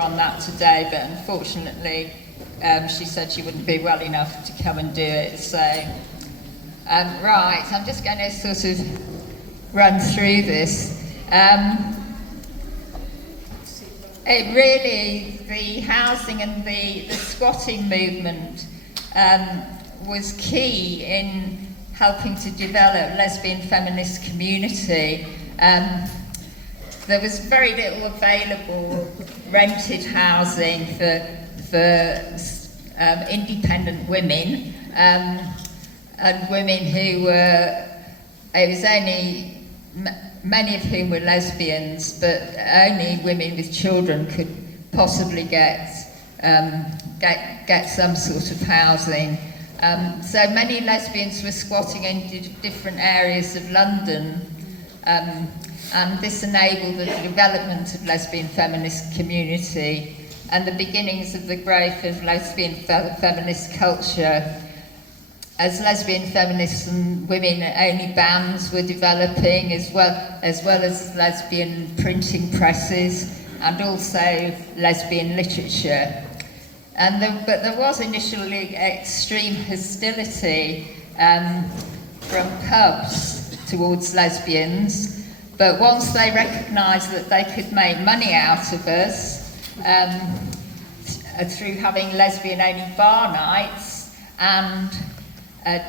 on that today, but unfortunately she said she wouldn't be well enough to come and do it. So, right, I'm just going to sort of run through this. It really, the housing and the squatting movement was key in helping to develop lesbian feminist community. There was very little available rented housing for independent women, and women who were, it was only, many of whom were lesbians, but only women with children could possibly get some sort of housing. So many lesbians were squatting in different areas of London, and this enabled the development of lesbian feminist community and the beginnings of the growth of lesbian feminist culture. As lesbian feminists and women-only bands were developing, as well as lesbian printing presses and also lesbian literature. But there was initially extreme hostility from pubs towards lesbians. But once they recognised that they could make money out of us through having lesbian-only bar nights and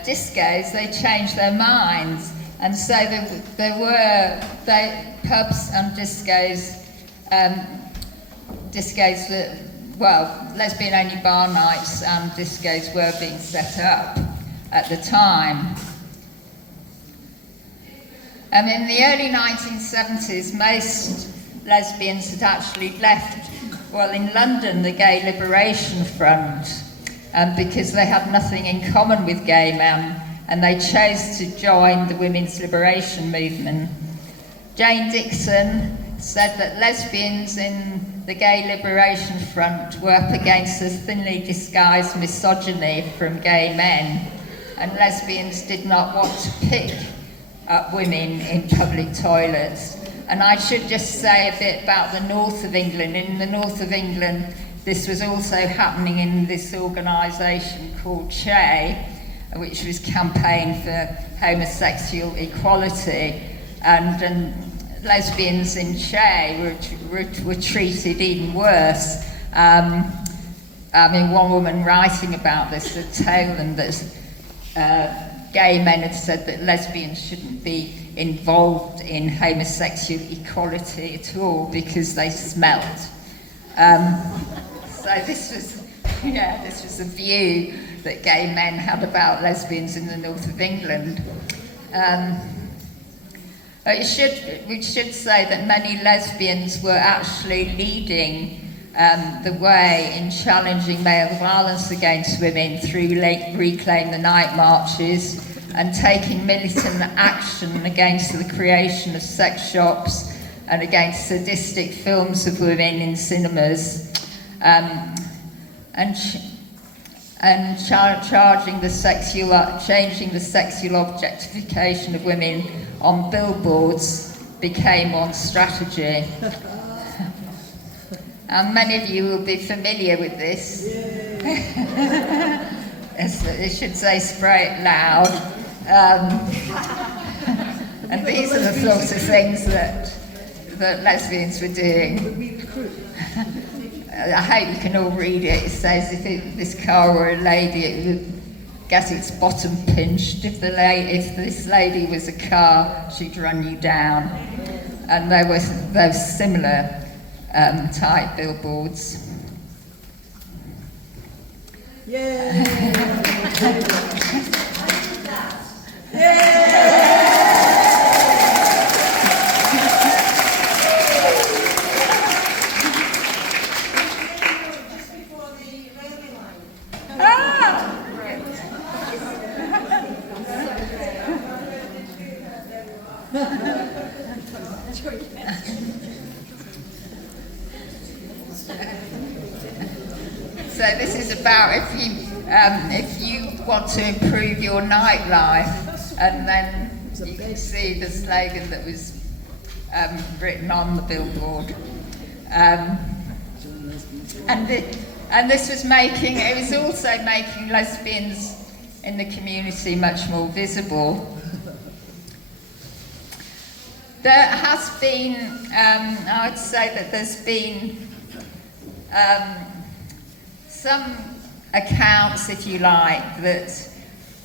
discos, they changed their minds. And so there were pubs and discos that, well, lesbian-only bar nights and discos were being set up at the time. In the early 1970s, most lesbians had actually left, well, in London, the Gay Liberation Front, because they had nothing in common with gay men, and they chose to join the women's liberation movement. Jane Dixon said that lesbians in the Gay Liberation Front were up against a thinly disguised misogyny from gay men, and lesbians did not want to pick up women in public toilets. And I should just say a bit about the north of England. In the north of England, this was also happening in this organisation called CHE, which was Campaign for Homosexual Equality, and lesbians in CHE were treated even worse. One woman writing about this had told them that gay men had said that lesbians shouldn't be involved in homosexual equality at all because they smelt. So this was a view that gay men had about lesbians in the north of England. We should say that many lesbians were actually leading the way in challenging male violence against women through Reclaim the Night marches and taking militant action against the creation of sex shops and against sadistic films of women in cinemas, and changing the sexual objectification of women on billboards became one strategy. And many of you will be familiar with this. It should say "spray it loud." And these are the sorts of things that lesbians were doing. I hope you can all read it. It says if this car were a lady, it would get its bottom pinched. If this lady was a car, she'd run you down. And there were similar type billboards. Yay! So this is about if you want to improve your nightlife, and then you can see the slogan that was written on the billboard. and this was it was also making lesbians in the community much more visible. There has been, I would say that there's been some accounts, if you like, that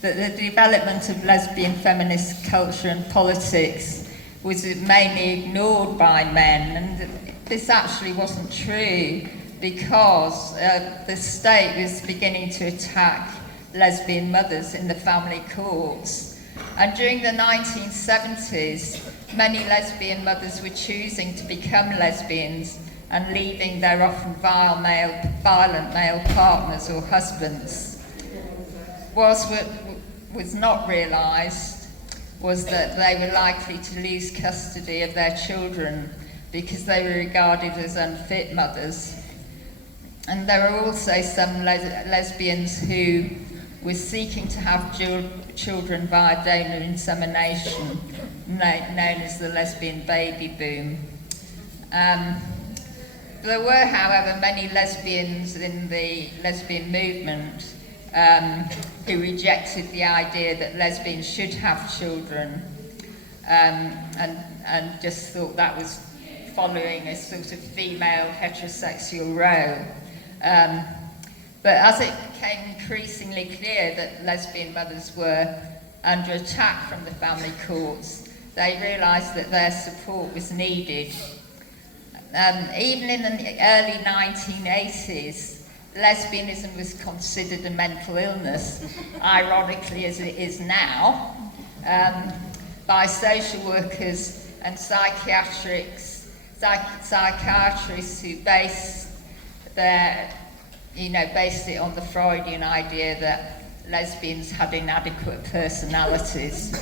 the development of lesbian feminist culture and politics was mainly ignored by men, and this actually wasn't true, because the state was beginning to attack lesbian mothers in the family courts. And during the 1970s, many lesbian mothers were choosing to become lesbians and leaving their often violent male partners or husbands. What was not realised was that they were likely to lose custody of their children because they were regarded as unfit mothers. And there are also some lesbians who were seeking to have children via donor insemination, known as the lesbian baby boom. There were, however, many lesbians in the lesbian movement who rejected the idea that lesbians should have children, and just thought that was following a sort of female heterosexual role. But as it became increasingly clear that lesbian mothers were under attack from the family courts, they realised that their support was needed. Even in the early 1980s, lesbianism was considered a mental illness, ironically as it is now, by social workers and psychiatrists who based it on the Freudian idea that lesbians had inadequate personalities.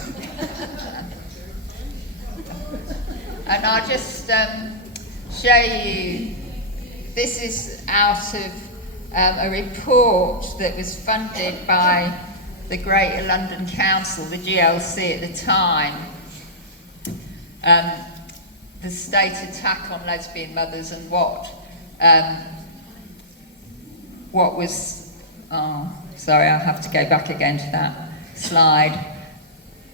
And I'll just show you, this is out of a report that was funded by the Greater London Council, the GLC at the time, the state attack on lesbian mothers and what was, sorry, I'll have to go back again to that slide.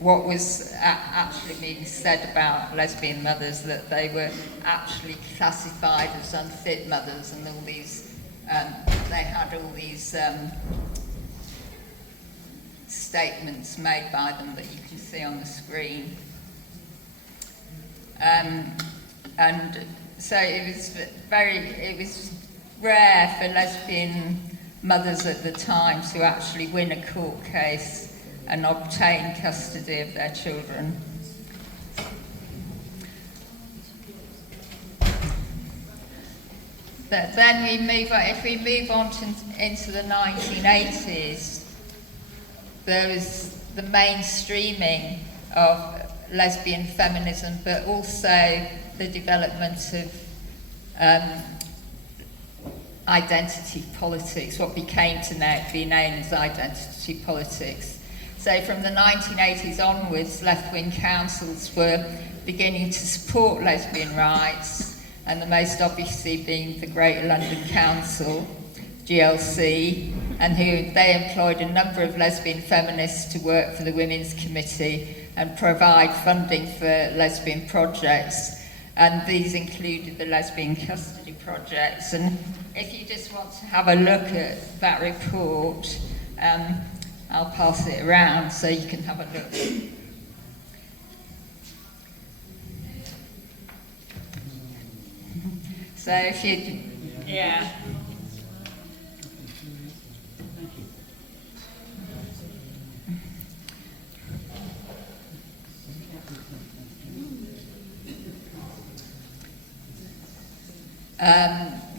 What was actually being said about lesbian mothers, that they were actually classified as unfit mothers, and all these, they had all these statements made by them that you can see on the screen. And so it was rare for lesbian mothers at the time to actually win a court case and obtain custody of their children. But then if we move on into the 1980s, there was the mainstreaming of lesbian feminism, but also the development of identity politics, what became to now be known as identity politics. So from the 1980s onwards, left-wing councils were beginning to support lesbian rights, and the most obviously being the Greater London Council, GLC, and they employed a number of lesbian feminists to work for the Women's Committee and provide funding for lesbian projects, and these included the Lesbian Custody Projects. And if you just want to have a look at that report, I'll pass it around so you can have a look. So if you, yeah.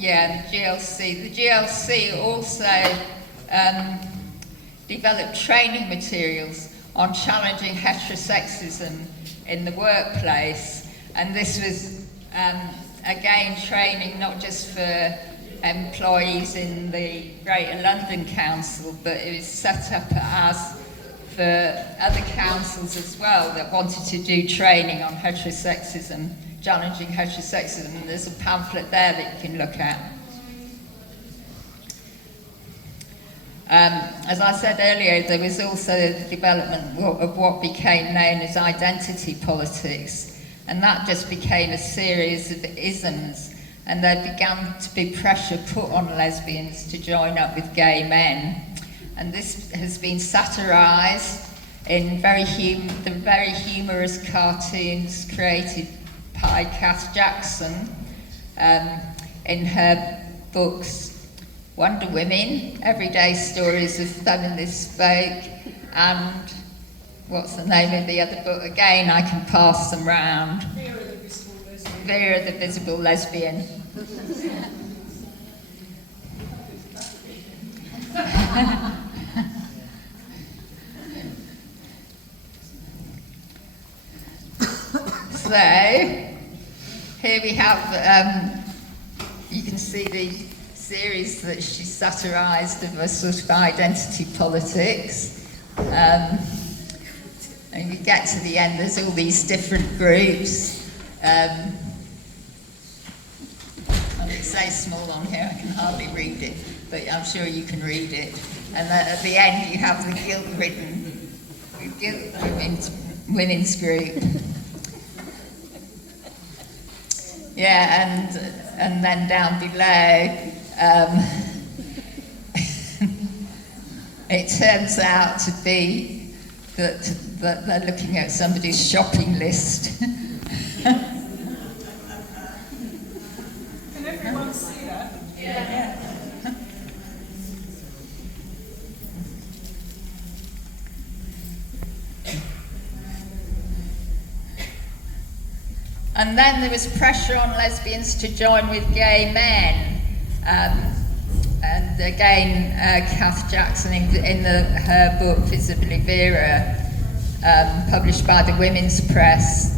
The GLC. The GLC also developed training materials on challenging heterosexism in the workplace, and this was again training not just for employees in the Greater London Council, but it was set up as for other councils as well that wanted to do training on heterosexism, challenging heterosexism. And there's a pamphlet there that you can look at. As I said earlier, there was also the development of what became known as identity politics, and that just became a series of isms, and there began to be pressure put on lesbians to join up with gay men. And this has been satirised in the very humorous cartoons created by Kath Jackson in her books Wonder Women, Everyday Stories of Feminist Folk, and what's the name of the other book? Again, I can pass them round. Vera the Visible Lesbian. So, here we have, you can see the series that she satirised of a sort of identity politics. And you get to the end, there's all these different groups. And it says small on here, I can hardly read it, but I'm sure you can read it. And at the end you have the guilt-ridden women's group. Yeah, and then down below, it turns out to be that they're looking at somebody's shopping list. Can everyone see that? Yeah. And then there was pressure on lesbians to join with gay men. And again, Kath Jackson, in her book Visibly Vera, published by the Women's Press,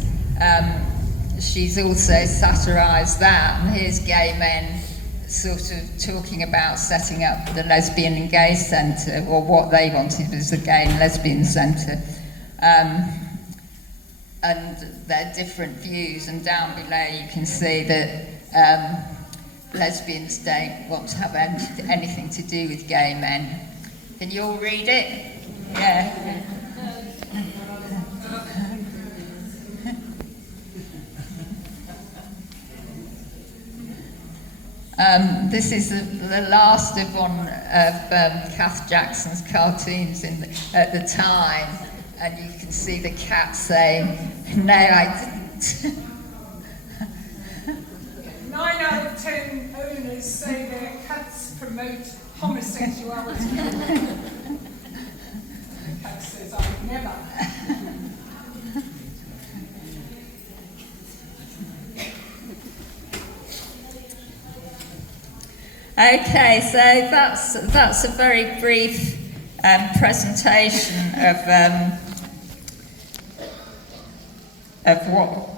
she's also satirised that. And here's gay men sort of talking about setting up the Lesbian and Gay Centre, or what they wanted was the Gay and Lesbian Centre. And their different views, and down below you can see that lesbians don't want to have anything to do with gay men. Can you all read it? Yeah. This is the last of one of Kath Jackson's cartoons at the time. And you can see the cat saying, "No, I didn't." 9 out of 10 owners say their cats promote homosexuality. The cat says, "I've never." Okay, so that's a very brief presentation of what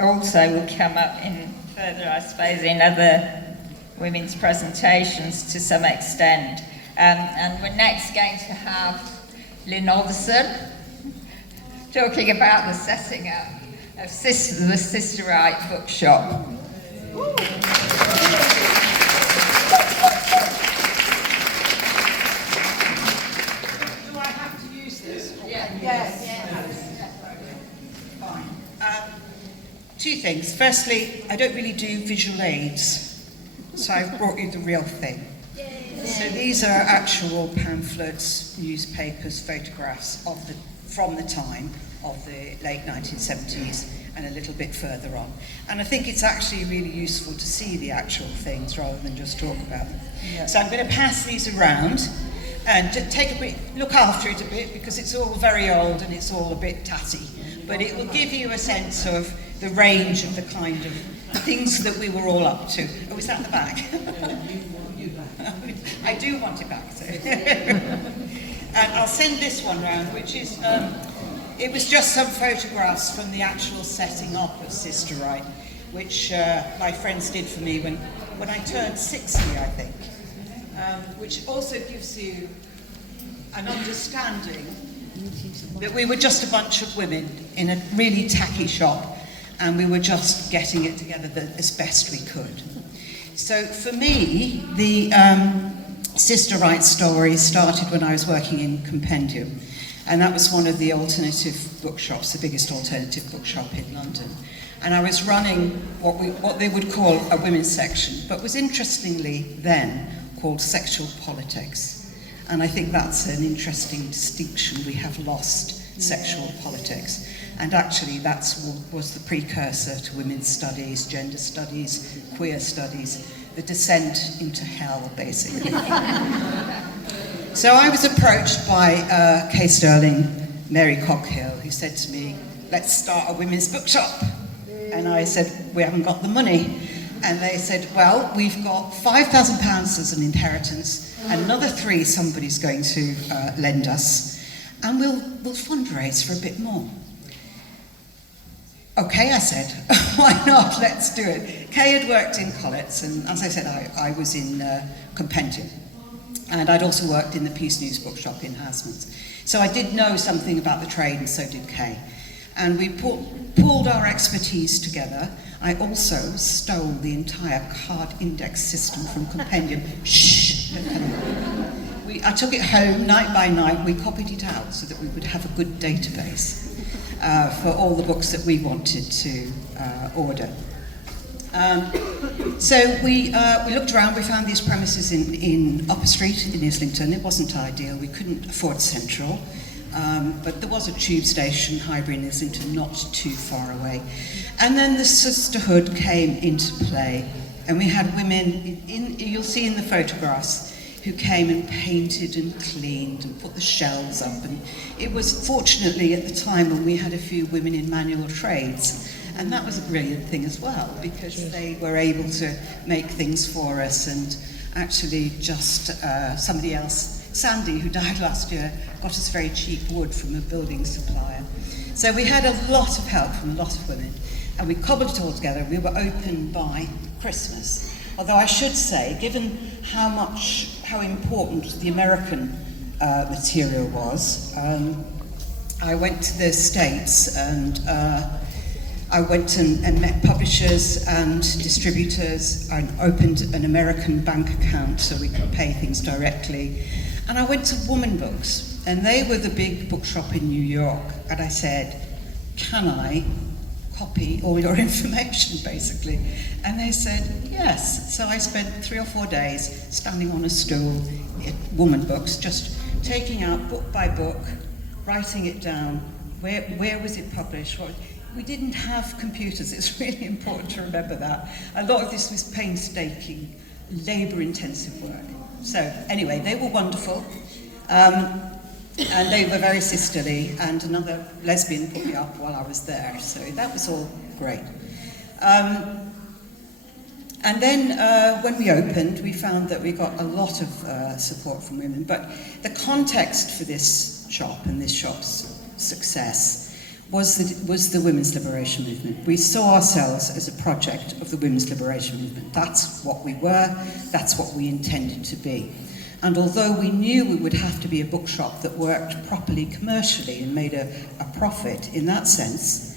also will come up in further, I suppose, in other women's presentations to some extent. And we're next going to have Lynn Alderson talking about the setting up of the SisterWrite bookshop. Do I have to use this? Yes. Fine. Two things. Firstly, I don't really do visual aids, so I've brought you the real thing. So these are actual pamphlets, newspapers, photographs from the time of the late 1970s and a little bit further on. And I think it's actually really useful to see the actual things rather than just talk about them. Yeah. So I'm going to pass these around and take a bit, look after it a bit, because it's all very old and it's all a bit tatty. But it will give you a sense of the range of the kind of things that we were all up to. Oh, is that the back? I do want it back, so. And I'll send this one round, which is, it was just some photographs from the actual setting up of SisterWrite, which my friends did for me when I turned 60, I think. Which also gives you an understanding that we were just a bunch of women in a really tacky shop, and we were just getting it together as best we could. So for me, the SisterWrite story started when I was working in Compendium, and that was one of the alternative bookshops, the biggest alternative bookshop in London. And I was running what they would call a women's section, but was interestingly then called sexual politics. And I think that's an interesting distinction. We have lost sexual politics. And actually that was the precursor to women's studies, gender studies, queer studies, the descent into hell, basically. So I was approached by Kay Sterling, Mary Coghill, who said to me, let's start a women's bookshop. And I said, we haven't got the money. And they said, well, we've got £5,000 as an inheritance, another 3 somebody's going to lend us, and we'll fundraise for a bit more. Okay, I said, why not? Let's do it. Kay had worked in Collett's, and as I said, I was in Compendium. And I'd also worked in the Peace News bookshop in Housemans. So I did know something about the trade, and so did Kay. And we pulled our expertise together. I also stole the entire card index system from Compendium. Shh! I took it home night by night. We copied it out so that we would have a good database for all the books that we wanted to order. So we looked around. We found these premises in Upper Street in Islington. It wasn't ideal. We couldn't afford Central. But there was a tube station, Highbury and Islington, not too far away. And then the sisterhood came into play, and we had women, you'll see in the photographs, who came and painted and cleaned and put the shelves up. And it was fortunately at the time when we had a few women in manual trades, and that was a brilliant thing as well, because they were able to make things for us. And actually just somebody else, Sandy, who died last year, got us very cheap wood from a building supplier. So we had a lot of help from a lot of women, and we cobbled it all together. We were open by Christmas. Although I should say, given how important the American material was, I went to the States, and I went and met publishers and distributors, and opened an American bank account so we could pay things directly. And I went to Woman Books, and they were the big bookshop in New York, and I said, can I copy all your information, basically? And they said, yes. So I spent 3 or 4 days standing on a stool at Woman Books, just taking out book by book, writing it down, where was it published, we didn't have computers. It's really important to remember that. A lot of this was painstaking, labour-intensive work. So anyway, they were wonderful, and they were very sisterly, and another lesbian put me up while I was there, so that was all great. And then when we opened, we found that we got a lot of support from women, but the context for this shop and this shop's success was the women's liberation movement. We saw ourselves as a project of the women's liberation movement. That's what we were, that's what we intended to be. And although we knew we would have to be a bookshop that worked properly commercially and made a profit in that sense,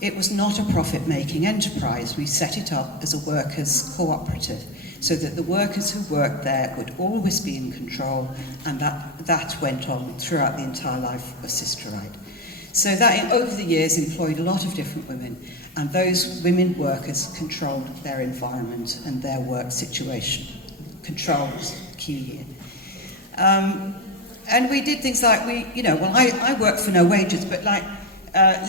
it was not a profit-making enterprise. We set it up as a workers' cooperative so that the workers who worked there would always be in control, and that went on throughout the entire life of SisterWrite. So that, over the years, employed a lot of different women, and those women workers controlled their environment and their work situation. Control was key here. And we did things like, I worked for no wages, but like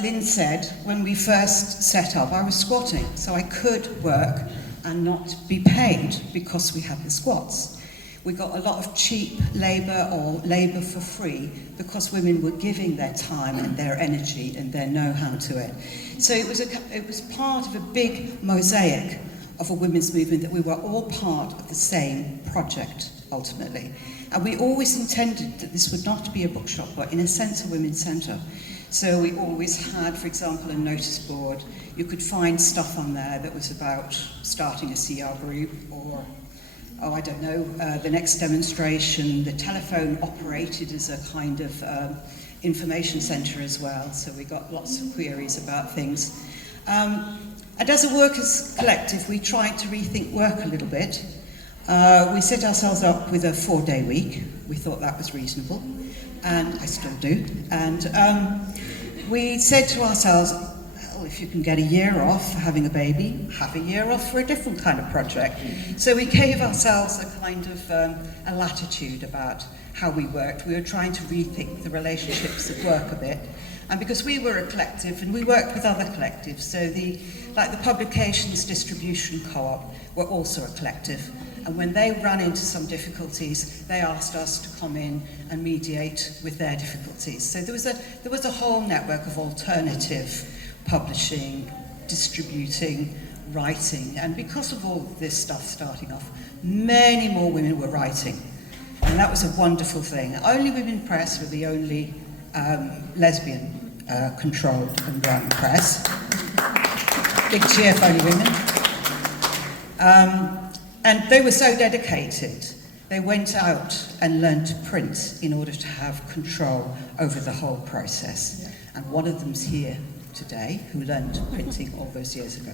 Lynn said, when we first set up, I was squatting, so I could work and not be paid because we had the squats. We got a lot of cheap labour or labour for free because women were giving their time and their energy and their know-how to it. So it was part of a big mosaic of a women's movement that we were all part of the same project, ultimately. And we always intended that this would not be a bookshop, but in a sense a women's centre. So we always had, for example, a notice board. You could find stuff on there that was about starting a CR group or the next demonstration. The telephone operated as a kind of information centre as well, so we got lots of queries about things. And as a workers' collective, we tried to rethink work a little bit. We set ourselves up with a 4-day week. We thought that was reasonable, and I still do. And we said to ourselves, well, if you can get a year off for having a baby, have a year off for a different kind of project. So we gave ourselves a kind of a latitude about how we worked. We were trying to rethink the relationships at work a bit. And because we were a collective and we worked with other collectives, so the Publications Distribution Co-op were also a collective. And when they ran into some difficulties, they asked us to come in and mediate with their difficulties. So there was a whole network of alternative publishing, distributing, writing. And because of all this stuff starting off, many more women were writing. And that was a wonderful thing. Only Women Press were the only lesbian controlled and run press. Big cheer for only women. And they were so dedicated, they went out and learned to print in order to have control over the whole process. And one of them's here today, who learned printing all those years ago.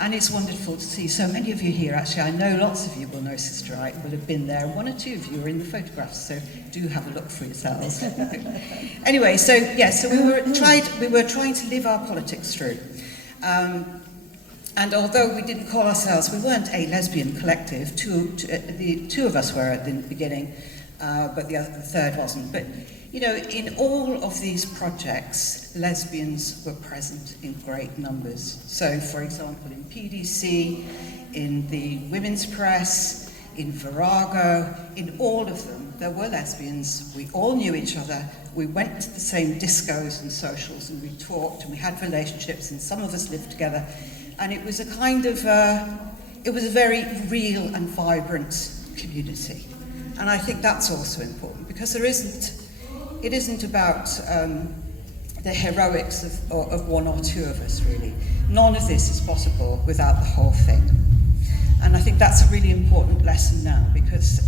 And it's wonderful to see so many of you here. Actually, I know lots of you will know SisterWrite, will have been there. 1 or 2 of you are in the photographs, so do have a look for yourselves. Anyway, so yes, so we were trying to live our politics through. And although we didn't call ourselves, we weren't a lesbian collective. The two of us were at the beginning, but the third wasn't. But you know, in all of these projects, lesbians were present in great numbers. So, for example, in PDC, in the Women's Press, in Virago, in all of them, there were lesbians. We all knew each other. We went to the same discos and socials, and we talked, and we had relationships, and some of us lived together. And it was a kind of, it was a very real and vibrant community. And I think that's also important, because it isn't about the heroics of 1 or 2 of us, really. None of this is possible without the whole thing. And I think that's a really important lesson now, because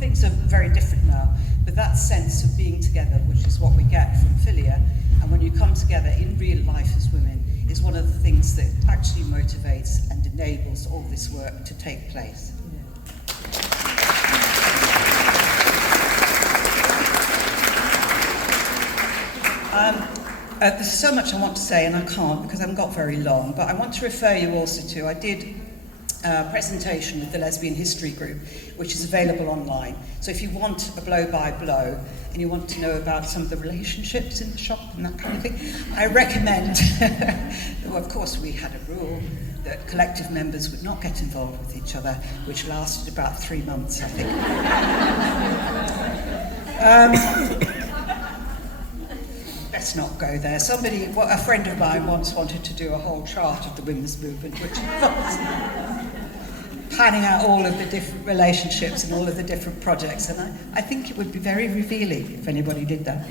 things are very different now, but that sense of being together, which is what we get from Philia, and when you come together in real life as women, is one of the things that actually motivates and enables all this work to take place. There's so much I want to say, and I can't because I haven't got very long, but I want to refer you also to, I did a presentation with the Lesbian History Group, which is available online. So if you want a blow-by-blow, and you want to know about some of the relationships in the shop and that kind of thing, I recommend, well, of course we had a rule that collective members would not get involved with each other, which lasted about 3 months, I think. Let's not go there. A friend of mine once wanted to do a whole chart of the women's movement, which involves planning out all of the different relationships and all of the different projects, and I think it would be very revealing if anybody did that.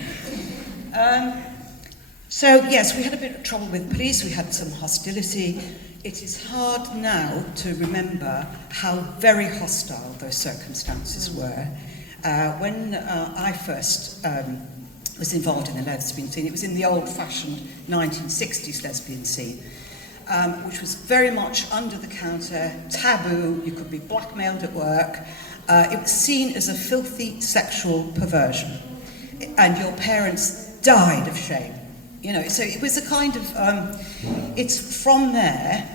So yes, we had a bit of trouble with police, we had some hostility. It is hard now to remember how very hostile those circumstances were. When I first was involved in the lesbian scene, it was in the old-fashioned 1960s lesbian scene, which was very much under the counter, taboo, you could be blackmailed at work. It was seen as a filthy sexual perversion, and your parents died of shame. You know, so it was a kind of, it's from there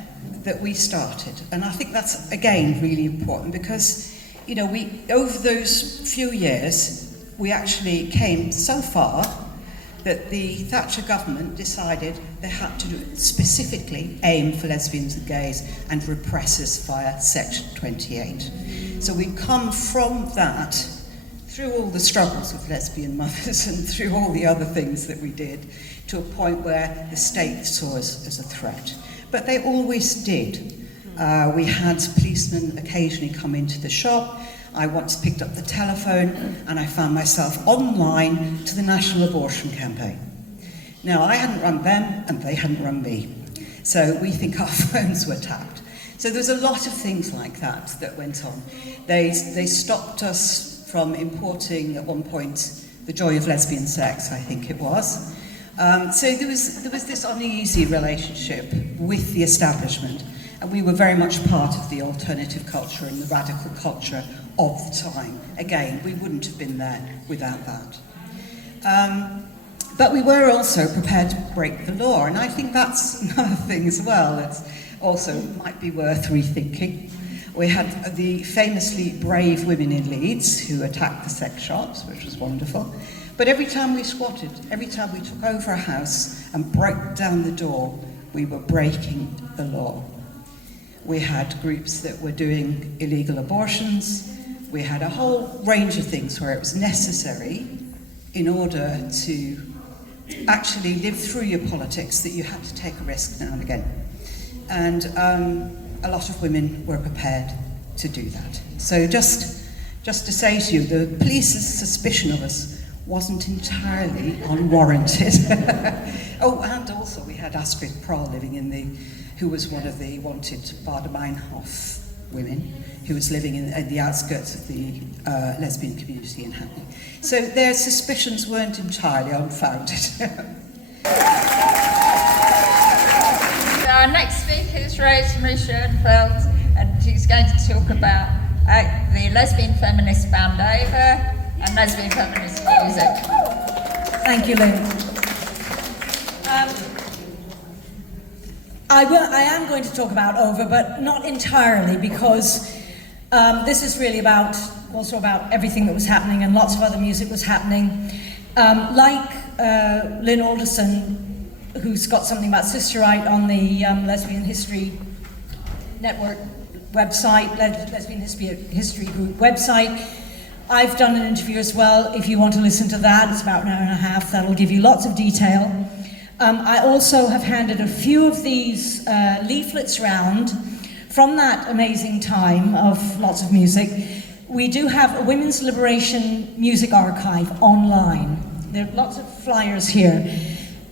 that we started. And I think that's, again, really important because, you know, over those few years, we actually came so far that the Thatcher government decided they had to specifically aim for lesbians and gays and repress us via Section 28. So we come from that, through all the struggles of lesbian mothers and through all the other things that we did, to a point where the state saw us as a threat. But they always did. We had policemen occasionally come into the shop. I once picked up the telephone and I found myself online to the National Abortion Campaign. Now, I hadn't run them and they hadn't run me. So we think our phones were tapped. So there was a lot of things like that went on. They stopped us from importing, at one point, the joy of lesbian sex, I think it was. So there was this uneasy relationship with the establishment. And we were very much part of the alternative culture and the radical culture of the time. Again, we wouldn't have been there without that. But we were also prepared to break the law, and I think that's another thing as well that also might be worth rethinking. We had the famously brave women in Leeds who attacked the sex shops, which was wonderful. But every time we squatted, every time we took over a house and broke down the door, we were breaking the law. We had groups that were doing illegal abortions. We had a whole range of things where it was necessary in order to actually live through your politics that you had to take a risk now and again. And a lot of women were prepared to do that. So just to say to you, the police's suspicion of us wasn't entirely unwarranted. Oh, and also we had Astrid Proll living who was one of the wanted Bader-Meinhof women, who was living in the outskirts of the lesbian community in Hackney. So their suspicions weren't entirely unfounded. Our next speaker is Rosemary Schonfeld, and she's going to talk about the lesbian feminist band Ova and lesbian feminist music. Thank you, Lynn. I am going to talk about Ova, but not entirely, because this is really also about everything that was happening, and lots of other music was happening. Like Lynn Alderson, who's got something about SisterWrite on the Lesbian History Network website, Lesbian History Group website. I've done an interview as well. If you want to listen to that, it's about an hour and a half. That'll give you lots of detail. I also have handed a few of these leaflets round from that amazing time of lots of music. We do have a Women's Liberation Music Archive online. There are lots of flyers here.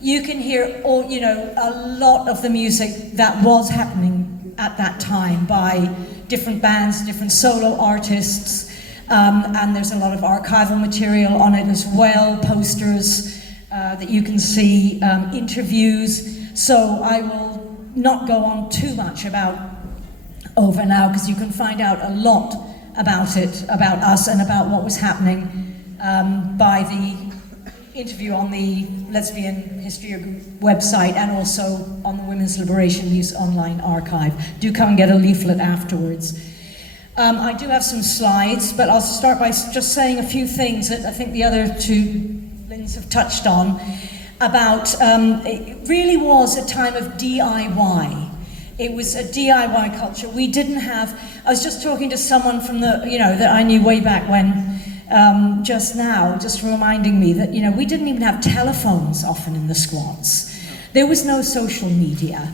You can hear a lot of the music that was happening at that time by different bands, different solo artists, and there's a lot of archival material on it as well, posters that you can see, interviews. So I will not go on too much about Ova now, because you can find out a lot about it, about us, and about what was happening by the interview on the Lesbian History Group website, and also on the Women's Liberation Music Online Archive. Do come and get a leaflet afterwards. I do have some slides, but I'll start by just saying a few things that I think the other two Lynn's have touched on about, it really was a time of DIY. It was a DIY culture. We didn't have, I was just talking to someone from that I knew way back when, just now, just reminding me that, we didn't even have telephones often in the squats. There was no social media.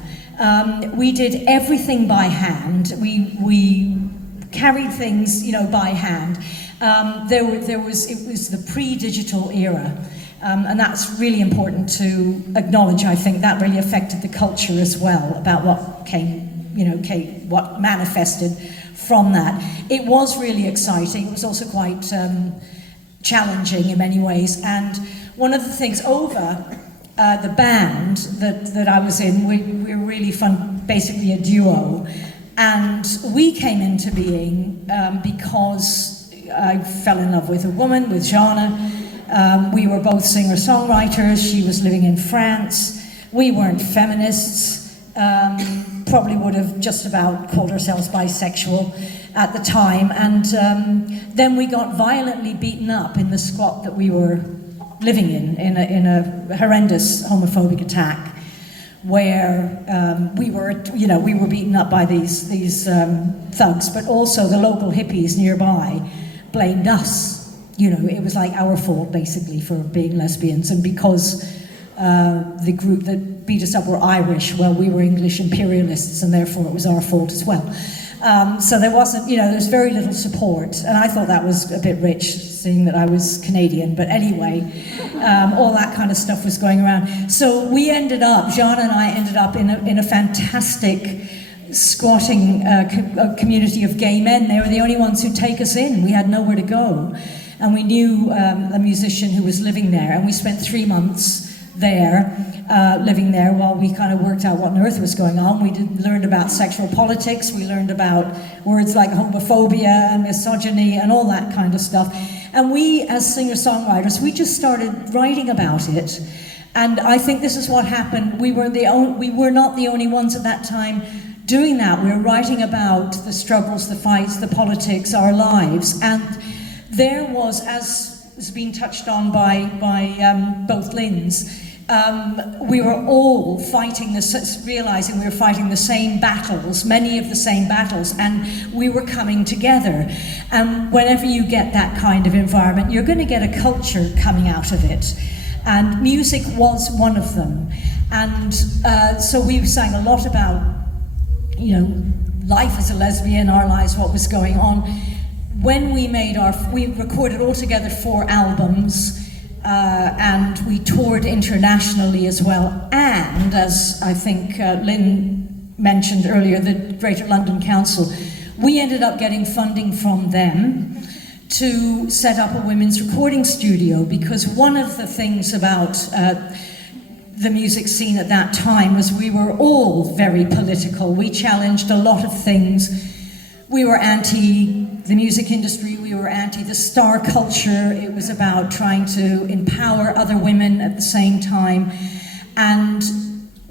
We did everything by hand. We carried things, by hand. It was the pre-digital era. And that's really important to acknowledge. I think that really affected the culture as well, about what what manifested from that. It was really exciting. It was also quite challenging in many ways. And one of the things, Ova, the band that I was in, we were really fun, basically a duo. And we came into being because I fell in love with a woman, with Jeanne. We were both singer-songwriters. She was living in France. We weren't feminists. Probably would have just about called ourselves bisexual at the time. And then we got violently beaten up in the squat that we were living in a horrendous homophobic attack, where we were beaten up by these thugs, but also the local hippies nearby blamed us. It was like our fault, basically, for being lesbians. And because the group that beat us up were Irish, well, we were English imperialists, and therefore it was our fault as well. So there wasn't, there's very little support. And I thought that was a bit rich, seeing that I was Canadian. But anyway, all that kind of stuff was going around. So we ended up, Jeanne and I ended up in a fantastic squatting community of gay men. They were the only ones who'd take us in. We had nowhere to go. And we knew a musician who was living there, and we spent 3 months there, living there while we kind of worked out what on earth was going on. We learned about sexual politics, we learned about words like homophobia and misogyny and all that kind of stuff. And we, as singer-songwriters, we just started writing about it. And I think this is what happened. We were not the only ones at that time doing that. We were writing about the struggles, the fights, the politics, our lives. And there was, as has been touched on by both Lynns, we were all fighting realizing we were fighting the same battles, many of the same battles, and we were coming together. And whenever you get that kind of environment, you're going to get a culture coming out of it. And music was one of them. And so we sang a lot about, you know, life as a lesbian, our lives, what was going on. When we recorded altogether 4 albums, and we toured internationally as well. And as I think Lynn mentioned earlier, the Greater London Council, we ended up getting funding from them to set up a women's recording studio, because one of the things about the music scene at that time was we were all very political. We challenged a lot of things. We were anti the music industry, we were anti the star culture. It was about trying to empower other women at the same time. And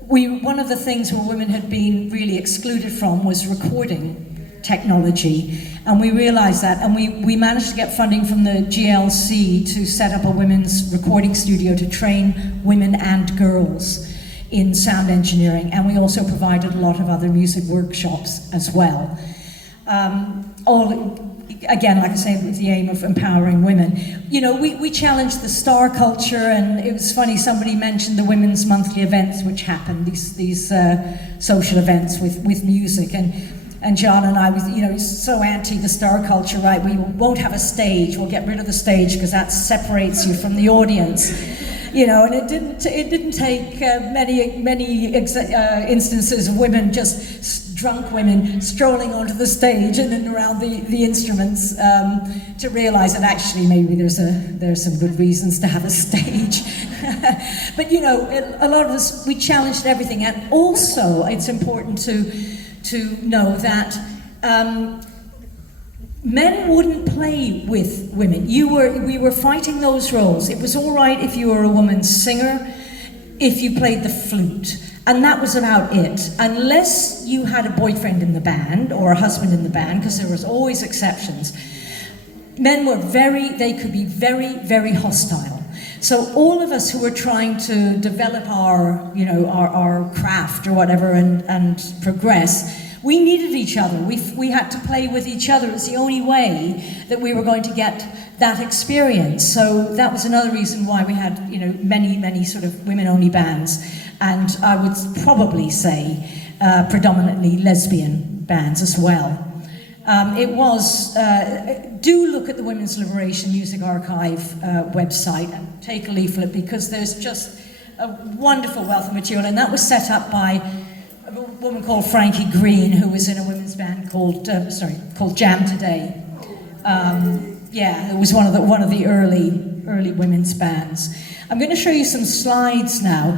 one of the things where women had been really excluded from was recording technology. And we realized that, and we managed to get funding from the GLC to set up a women's recording studio to train women and girls in sound engineering. And we also provided a lot of other music workshops as well. All, again, like I say, with the aim of empowering women. You know, we challenged the star culture, and it was funny, somebody mentioned the women's monthly events which happened, these social events with music, and John and I was, you know, so anti the star culture, right? We won't have a stage, we'll get rid of the stage because that separates you from the audience. You know, and it didn't take many instances of women, just drunk women, strolling onto the stage and then around the instruments to realise that actually maybe there's some good reasons to have a stage. But you know, a lot of us, we challenged everything, and also it's important to know that men wouldn't play with women. We were fighting those roles. It was all right if you were a woman singer, if you played the flute, and that was about it. Unless you had a boyfriend in the band or a husband in the band, because there was always exceptions. Men were they could be very, very hostile. So all of us who were trying to develop our craft or whatever and progress, we needed each other. We had to play with each other. It was the only way that we were going to get that experience. So that was another reason why we had, you know, many sort of women-only bands, and I would probably say predominantly lesbian bands as well. Do look at the Women's Liberation Music Archive website and take a leaflet, because there's just a wonderful wealth of material, and that was set up by a woman called Frankie Green, who was in a women's band called Jam Today. It was one of the early women's bands. I'm going to show you some slides now.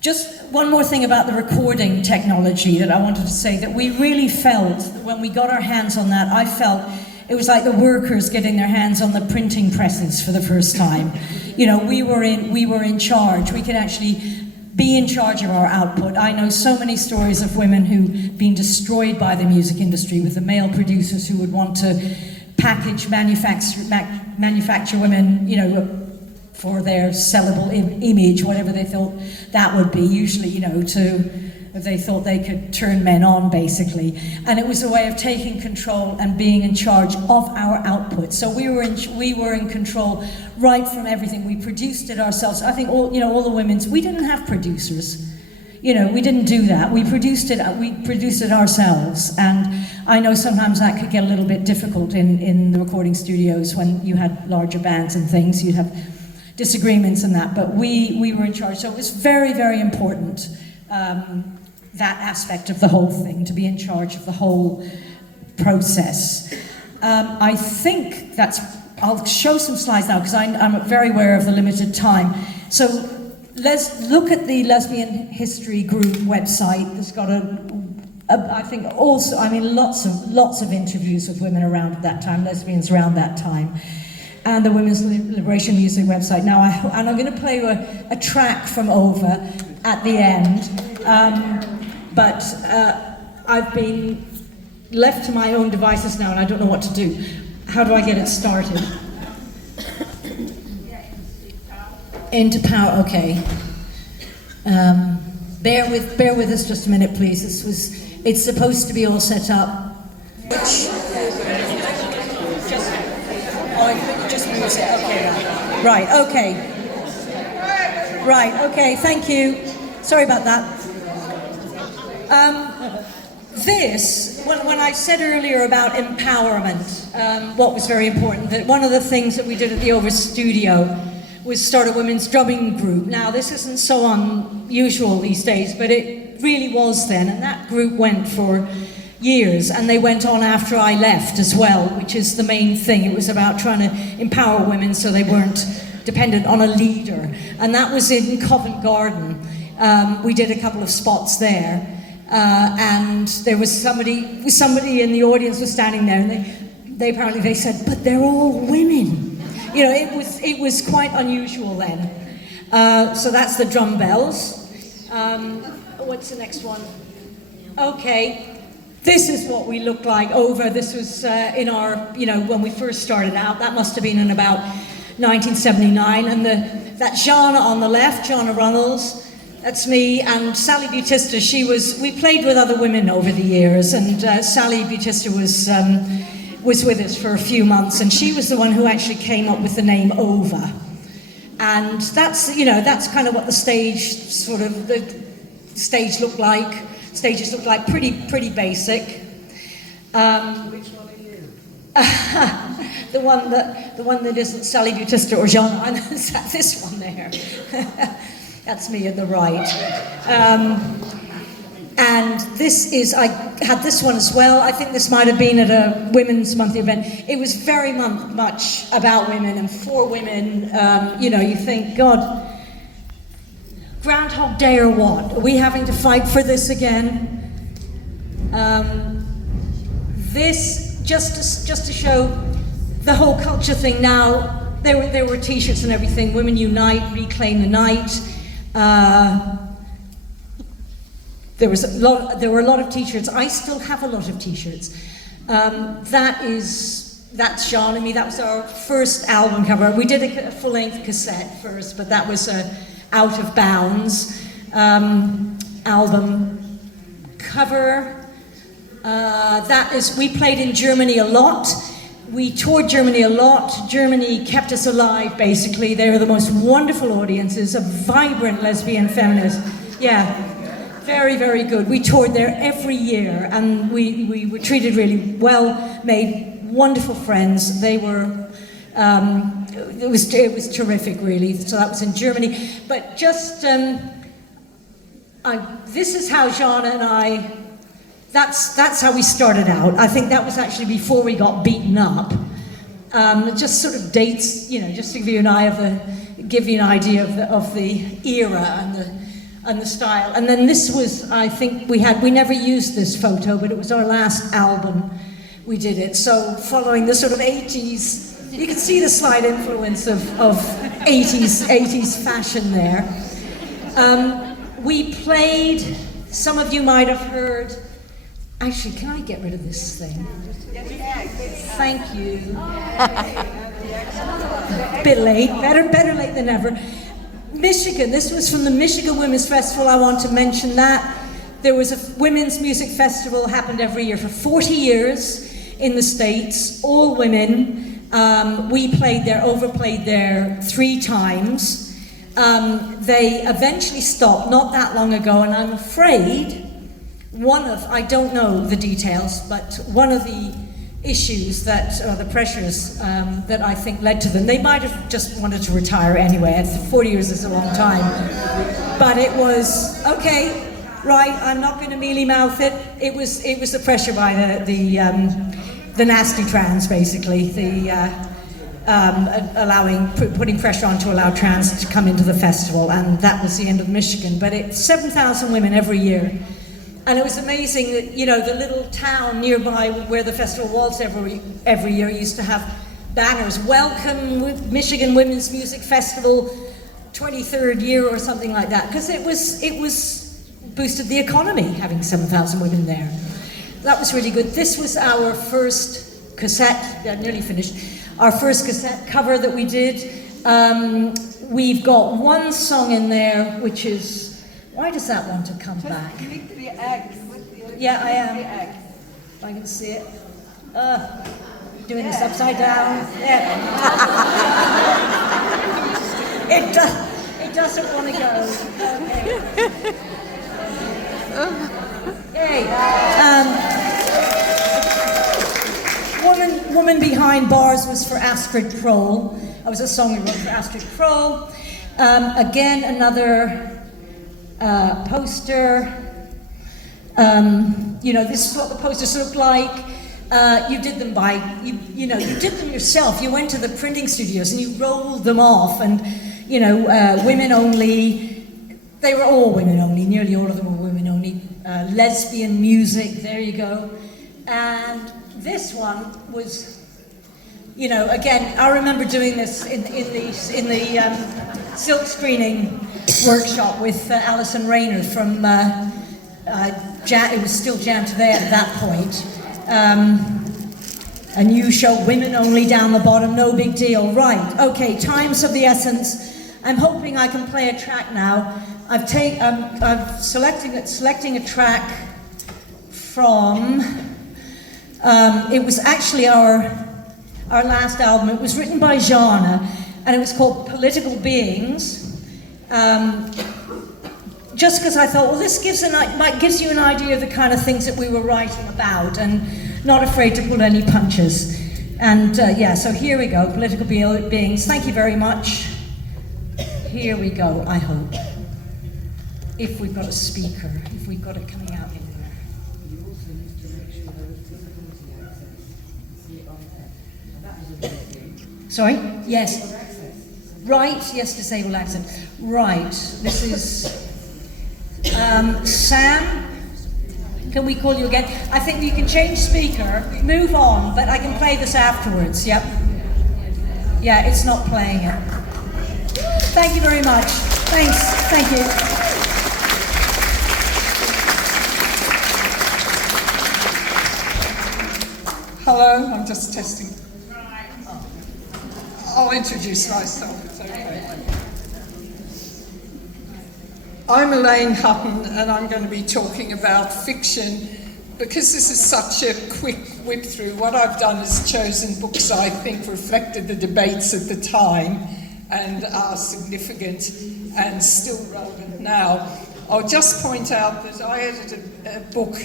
Just one more thing about the recording technology that I wanted to say, that we really felt that when we got our hands on that, I felt it was like the workers getting their hands on the printing presses for the first time. You know, we were in charge. We could actually be in charge of our output. I know so many stories of women who've been destroyed by the music industry, with the male producers who would want to package, manufacture women, you know, for their sellable image, whatever they thought that would be, usually, you know, they thought they could turn men on, basically. And it was a way of taking control and being in charge of our output. So we were in control right from everything. We produced it ourselves. I think all the women's, we didn't have producers. You know, we didn't do that. We produced it ourselves. And I know sometimes that could get a little bit difficult in the recording studios when you had larger bands and things. You'd have disagreements and that, but we were in charge. So it was very, very important, that aspect of the whole thing, to be in charge of the whole process. I think I'll show some slides now, because I'm very aware of the limited time. So look at the Lesbian History Group website. It's got I think also, I mean, lots of interviews with women around at that time, lesbians around that time, and the Women's Liberation Music website. Now, I'm going to play a track from Ova at the end, but I've been left to my own devices now, and I don't know what to do. How do I get it started? Into power, okay. Bear with us just a minute, please. It's supposed to be all set up. Just moves it. Okay. Right. Okay. Thank you. Sorry about that. When I said earlier about empowerment, what was very important, that one of the things that we did at the Ova studio was start a women's drumming group. Now, this isn't so unusual these days, but it really was then, and that group went for years, and they went on after I left as well, which is the main thing. It was about trying to empower women so they weren't dependent on a leader, and that was in Covent Garden. We did a couple of spots there, and there was somebody in the audience was standing there, and they apparently said, "But they're all women." You know, it was quite unusual then. So that's the drum bells. What's the next one? Okay, this is what we looked like over. This was in our, when we first started out. That must have been in about 1979. And that Jana on the left, Jana Runnels, that's me, and Sally Bautista. We played with other women over the years, and Sally Bautista was with us for a few months, and she was the one who actually came up with the name Ova. And that's kind of what the stages look like. Stages look like pretty basic. Which one are you? the one that isn't Sally Bautista or Jean. This one there. That's me at the right. And I had this one as well. I think this might have been at a Women's Monthly event. It was very much about women and for women. You think, God, Groundhog Day or what? Are we having to fight for this again? This, just to show the whole culture thing now, there were t-shirts and everything. Women Unite, Reclaim the Night. There were a lot of t-shirts. I still have a lot of t-shirts. That's Sean and me. That was our first album cover. We did a full-length cassette first, but that was Out of Bounds album cover. We played in Germany a lot. We toured Germany a lot. Germany kept us alive, basically. They were the most wonderful audiences, a vibrant lesbian feminist. Yeah. Very, very good. We toured there every year, and we were treated really well, made wonderful friends. They were, it was terrific, really. So that was in Germany. But just, this is how Jana and I, that's how we started out. I think that was actually before we got beaten up. Just sort of dates, just to give you an idea of the era and the style. And then this was, I think we never used this photo, but it was our last album we did it. So following the sort of 80s, you can see the slight influence of 80s fashion there. We played, some of you might have heard, actually, can I get rid of this thing? Thank you. Bit late, better late than never. Michigan, this was from the Michigan Women's Festival. I want to mention that. There was a women's music festival, happened every year for 40 years in the States, all women. We played there, overplayed there 3 times. They eventually stopped not that long ago, and I'm afraid I don't know the details, but one of the issues the pressures that I think led to them. They might have just wanted to retire anyway. 40 years is a long time. But it was, okay, right, I'm not going to mealy mouth it. It was the pressure by the nasty trans, basically. putting pressure on to allow trans to come into the festival, and that was the end of Michigan. But it's 7,000 women every year. And it was amazing that, you know, the little town nearby where the festival was every year used to have banners, welcome Michigan Women's Music Festival, 23rd year or something like that, because it was boosted the economy having 7,000 women there. That was really good. This was our first cassette, nearly finished, our first cassette cover that we did. We've got one song in there, which is, why does that want to come back? Click the X. Yeah, I am. If I can see it. Doing this upside down. Yeah. It doesn't want to go. Okay. Woman Behind Bars was for Astrid Kroll. That was a song we wrote for Astrid Kroll. Again, another poster. You know, this is what the posters look like. You did them you did them yourself. You went to the printing studios and you rolled them off, and, you know, women only. They were all women only. Nearly all of them were women only. Lesbian music. There you go. And this one was, you know, again, I remember doing this in the silk screening workshop with Alison Rayner from. It was still Jam Today at that point. A new show, women only down the bottom, no big deal. Right, okay, time's of the essence. I'm hoping I can play a track now. I'm selecting a track from, it was actually our last album. It was written by Jana, and it was called Political Beings. Just because I thought, well, this gives you an idea of the kind of things that we were writing about, and not afraid to pull any punches. And so here we go, Political Beings. Thank you very much. Here we go, I hope. If we've got a speaker, if we've got it coming out anywhere. You also used to make sure there was disability access. See it on there. That was a Sorry? Yes. Right, yes, disabled access. Right, this is... Sam, can we call you again? I think you can change speaker, move on, but I can play this afterwards, yep. Yeah, it's not playing it. Thank you very much. Thanks, thank you. Hello, I'm just testing. I'll introduce myself, it's okay. I'm Elaine Hutton, and I'm going to be talking about fiction. Because this is such a quick whip through, what I've done is chosen books I think reflected the debates at the time and are significant and still relevant now. I'll just point out that I edited a book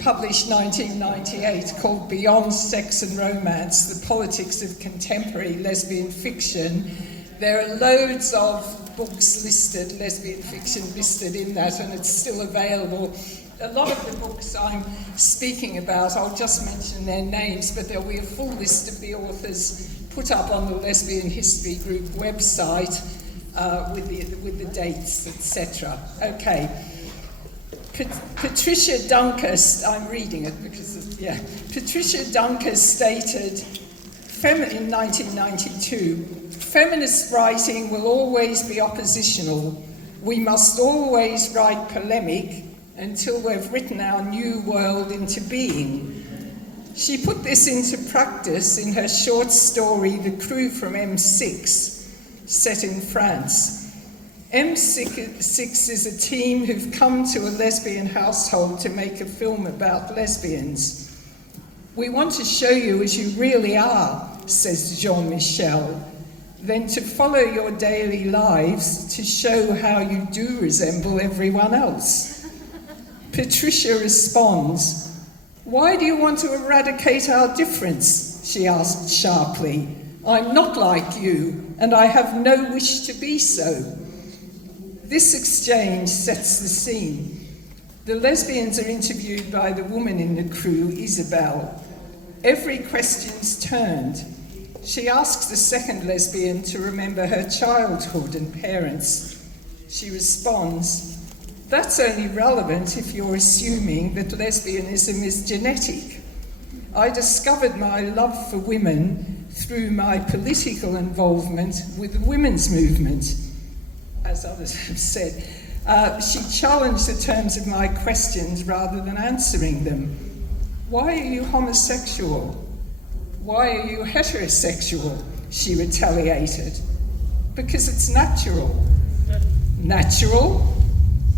published 1998 called Beyond Sex and Romance, The Politics of Contemporary Lesbian Fiction. There are loads of books listed, lesbian fiction listed in that, and it's still available. A lot of the books I'm speaking about, I'll just mention their names, but there'll be a full list of the authors put up on the Lesbian History Group website with the dates, etc. Okay. Patricia Dunker, I'm reading it because, Patricia Dunker stated in 1992, feminist writing will always be oppositional. We must always write polemic until we've written our new world into being. She put this into practice in her short story, The Crew from M6, set in France. M6 is a team who've come to a lesbian household to make a film about lesbians. We want to show you as you really are, says Jean-Michel, then to follow your daily lives to show how you do resemble everyone else. Patricia responds, why do you want to eradicate our difference? She asked sharply. I'm not like you, and I have no wish to be so. This exchange sets the scene. The lesbians are interviewed by the woman in the crew, Isabel. Every question's turned. She asks the second lesbian to remember her childhood and parents. She responds, "That's only relevant if you're assuming that lesbianism is genetic. I discovered my love for women through my political involvement with the women's movement." As others have said, she challenged the terms of my questions rather than answering them. "Why are you homosexual? Why are you heterosexual?" she retaliated. "Because it's natural." Natural?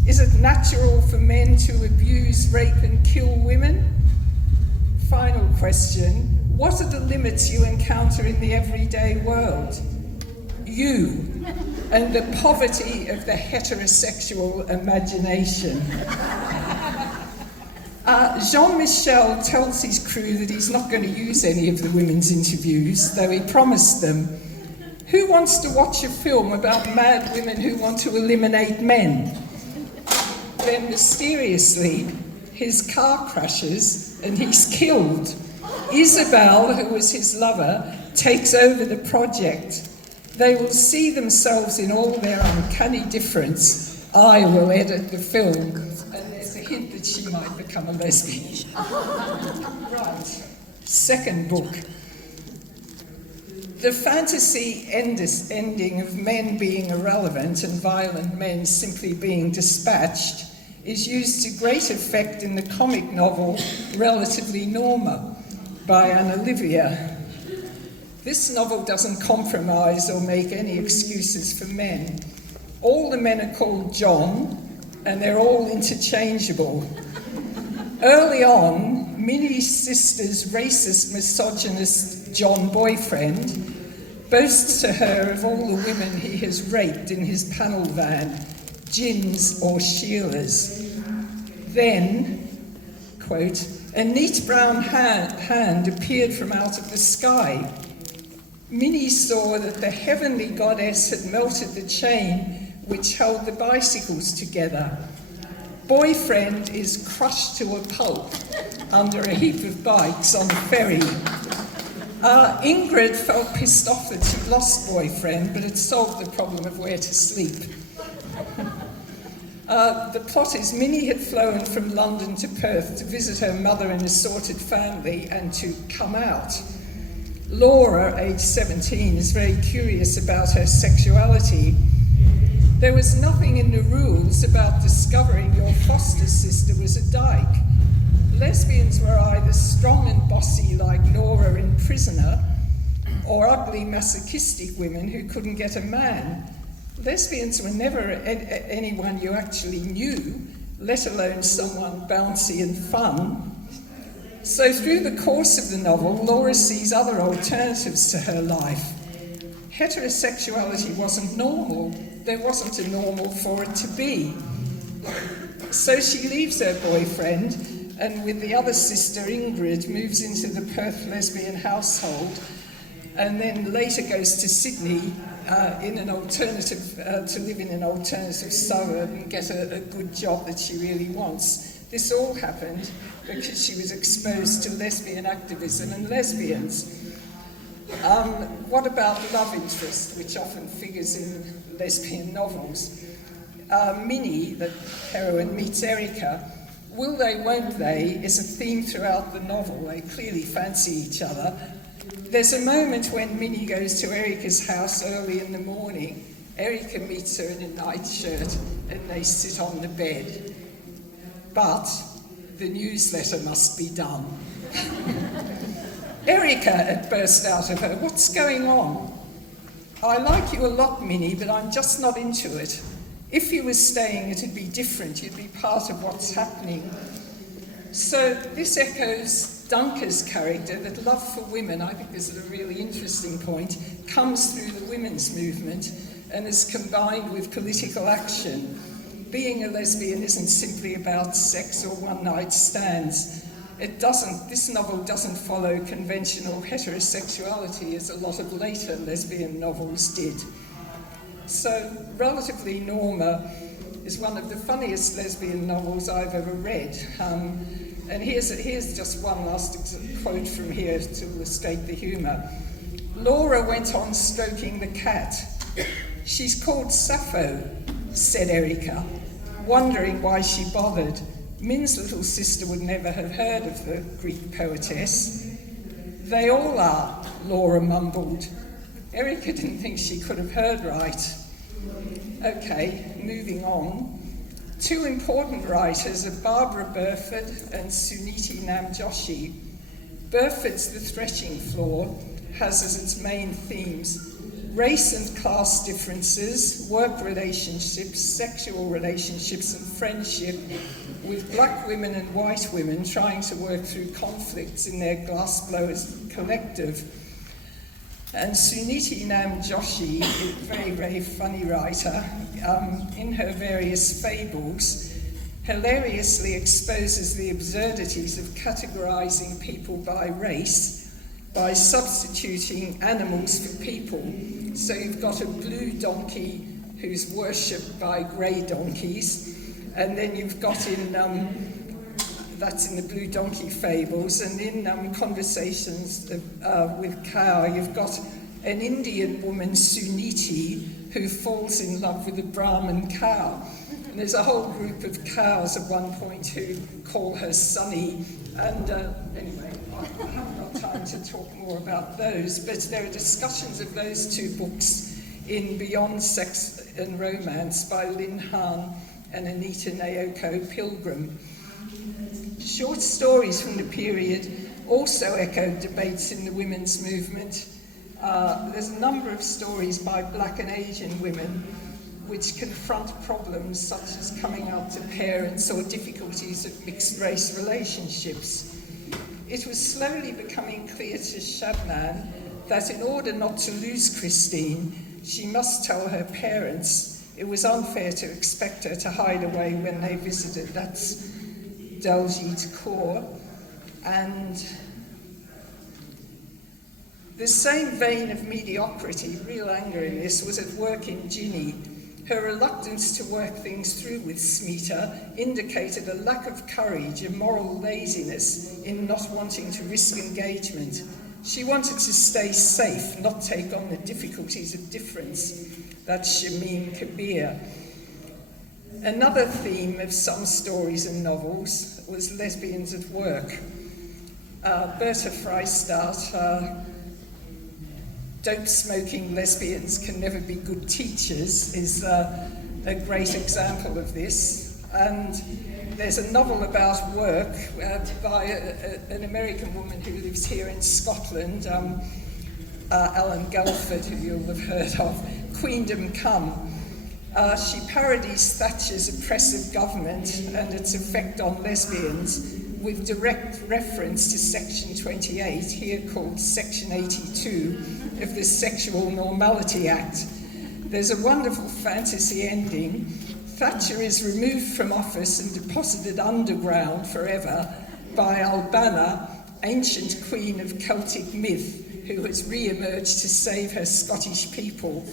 Is it natural for men to abuse, rape and kill women? Final question, what are the limits you encounter in the everyday world? You and the poverty of the heterosexual imagination. Jean-Michel tells his crew that he's not going to use any of the women's interviews, though he promised them. Who wants to watch a film about mad women who want to eliminate men? Then mysteriously, his car crashes and he's killed. Isabel, who was his lover, takes over the project. They will see themselves in all their uncanny difference. I will edit the film. And there's a hint that she might become a lesbian. Right. Second book. The fantasy ending of men being irrelevant and violent men simply being dispatched is used to great effect in the comic novel Relatively Norma by Anna Livia. This novel doesn't compromise or make any excuses for men. All the men are called John, and they're all interchangeable. Early on, Minnie's sister's racist, misogynist John boyfriend boasts to her of all the women he has raped in his panel van, Gins or Sheilas. Then, quote, a neat brown hand appeared from out of the sky. Minnie saw that the heavenly goddess had melted the chain which held the bicycles together. Boyfriend is crushed to a pulp under a heap of bikes on a ferry. Ingrid felt pissed off that she'd lost boyfriend, but had solved the problem of where to sleep. The plot is Minnie had flown from London to Perth to visit her mother and assorted family and to come out. Laura, aged 17, is very curious about her sexuality. There was nothing in the rules about discovering your foster sister was a dyke. Lesbians were either strong and bossy like Nora in Prisoner, or ugly masochistic women who couldn't get a man. Lesbians were never anyone you actually knew, let alone someone bouncy and fun. So through the course of the novel, Laura sees other alternatives to her life. Heterosexuality wasn't normal. There wasn't a normal for it to be. So she leaves her boyfriend and with the other sister, Ingrid, moves into the Perth lesbian household and then later goes to Sydney in an alternative, to live in an alternative suburb and get a good job that she really wants. This all happened because she was exposed to lesbian activism and lesbians. What about love interest, which often figures in lesbian novels? Minnie, the heroine, meets Erica. Will they, won't they, is a theme throughout the novel. They clearly fancy each other. There's a moment when Minnie goes to Erica's house early in the morning. Erica meets her in a nightshirt and they sit on the bed. But the newsletter must be done. Erica had burst out of her, what's going on? I like you a lot, Minnie, but I'm just not into it. If you were staying, it'd be different. You'd be part of what's happening. So this echoes Dunker's character, that love for women, I think this is a really interesting point, comes through the women's movement and is combined with political action. Being a lesbian isn't simply about sex or one-night stands. This novel doesn't follow conventional heterosexuality as a lot of later lesbian novels did. So, Relatively Norma is one of the funniest lesbian novels I've ever read. And here's just one last quote from here to illustrate the humour. Laura went on stroking the cat. "She's called Sappho," said Erica, wondering why she bothered. Min's little sister would never have heard of the Greek poetess. "They all are," Laura mumbled. Erica didn't think she could have heard right. Okay, moving on. Two important writers are Barbara Burford and Suniti Namjoshi. Burford's The Threshing Floor has as its main themes race and class differences, work relationships, sexual relationships and friendship, with black women and white women trying to work through conflicts in their glassblowers collective. And Suniti Namjoshi, a very, very funny writer, in her various fables, hilariously exposes the absurdities of categorizing people by race by substituting animals for people. So you've got a blue donkey who's worshipped by grey donkeys, and then you've got that's in the Blue Donkey Fables, and in Conversations with Cow, you've got an Indian woman, Suniti, who falls in love with a Brahmin cow. And there's a whole group of cows at one point who call her Sunny. And anyway, I haven't got time to talk more about those, but there are discussions of those two books in Beyond Sex and Romance by Lynne Harne and Anita Naoko Pilgrim. Short stories from the period also echoed debates in the women's movement. There's a number of stories by black and Asian women which confront problems such as coming out to parents or difficulties of mixed-race relationships. It was slowly becoming clear to Shabnan that in order not to lose Christine, she must tell her parents it was unfair to expect her to hide away when they visited. That's Daljit Kaur. And the same vein of mediocrity, real anger in this, was at work in Ginny. Her reluctance to work things through with Smita indicated a lack of courage, a moral laziness in not wanting to risk engagement. She wanted to stay safe, not take on the difficulties of difference. That's Shamim Kabir. Another theme of some stories and novels was lesbians at work. Berta Freistadt, dope-smoking lesbians can never be good teachers, is a great example of this. And there's a novel about work by an American woman who lives here in Scotland, Alan Gulford, who you'll have heard of, Queendom Come. She parodies Thatcher's oppressive government and its effect on lesbians with direct reference to Section 28, here called Section 82, of the Sexual Normality Act. There's a wonderful fantasy ending. Thatcher is removed from office and deposited underground forever by Albana, ancient queen of Celtic myth, who has re-emerged to save her Scottish people.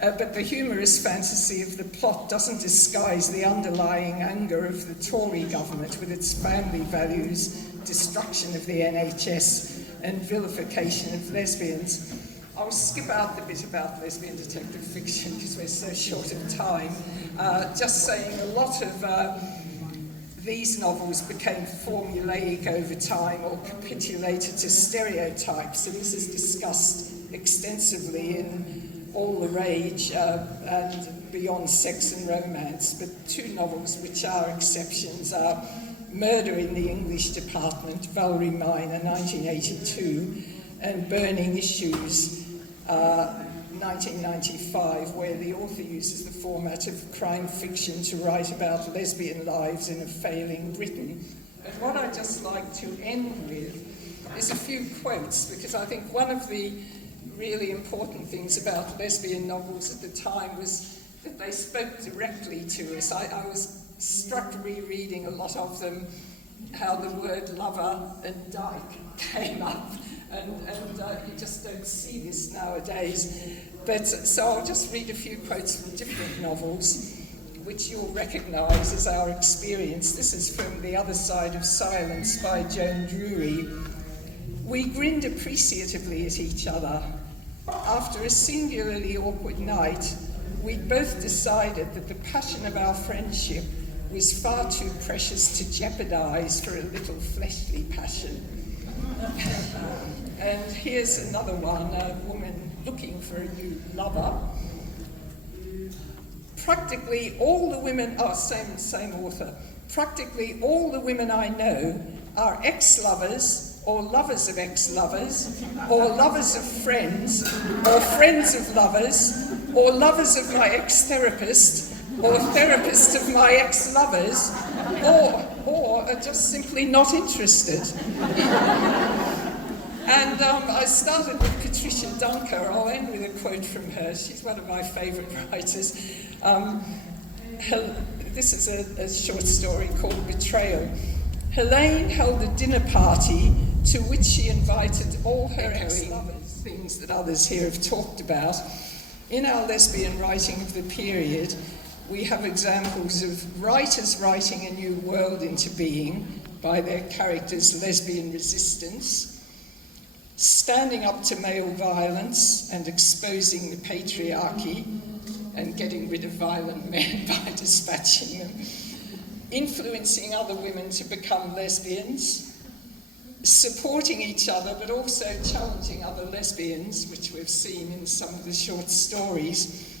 But the humorous fantasy of the plot doesn't disguise the underlying anger of the Tory government with its family values, destruction of the NHS, and vilification of lesbians. I'll skip out the bit about lesbian detective fiction because we're so short of time. Just saying a lot of these novels became formulaic over time or capitulated to stereotypes, and this is discussed extensively in All the Rage and Beyond Sex and Romance. But two novels which are exceptions are Murder in the English Department, Valerie Miner, 1982, and Burning Issues, 1995, where the author uses the format of crime fiction to write about lesbian lives in a failing Britain. And what I'd just like to end with is a few quotes, because I think one of the really important things about lesbian novels at the time was that they spoke directly to us. I was struck rereading a lot of them, how the word lover and dyke came up, and you just don't see this nowadays. But so I'll just read a few quotes from different novels, which you'll recognise as our experience. This is from The Other Side of Silence by Joan Drury. We grinned appreciatively at each other. After a singularly awkward night, we both decided that the passion of our friendship was far too precious to jeopardize for a little fleshly passion. And here's another one, a woman looking for a new lover. Practically all the women, same author, practically all the women I know are ex-lovers, or lovers of ex-lovers, or lovers of friends, or friends of lovers, or lovers of my ex-therapist, or therapist of my ex-lovers, or are just simply not interested. And I started with Patricia Dunker. I'll end with a quote from her. She's one of my favourite writers. This is a short story called Betrayal. Elaine held a dinner party to which she invited all her ex-lovers, things that others here have talked about. In our lesbian writing of the period, we have examples of writers writing a new world into being by their characters' lesbian resistance, standing up to male violence and exposing the patriarchy and getting rid of violent men by dispatching them, influencing other women to become lesbians, supporting each other but also challenging other lesbians, which we've seen in some of the short stories,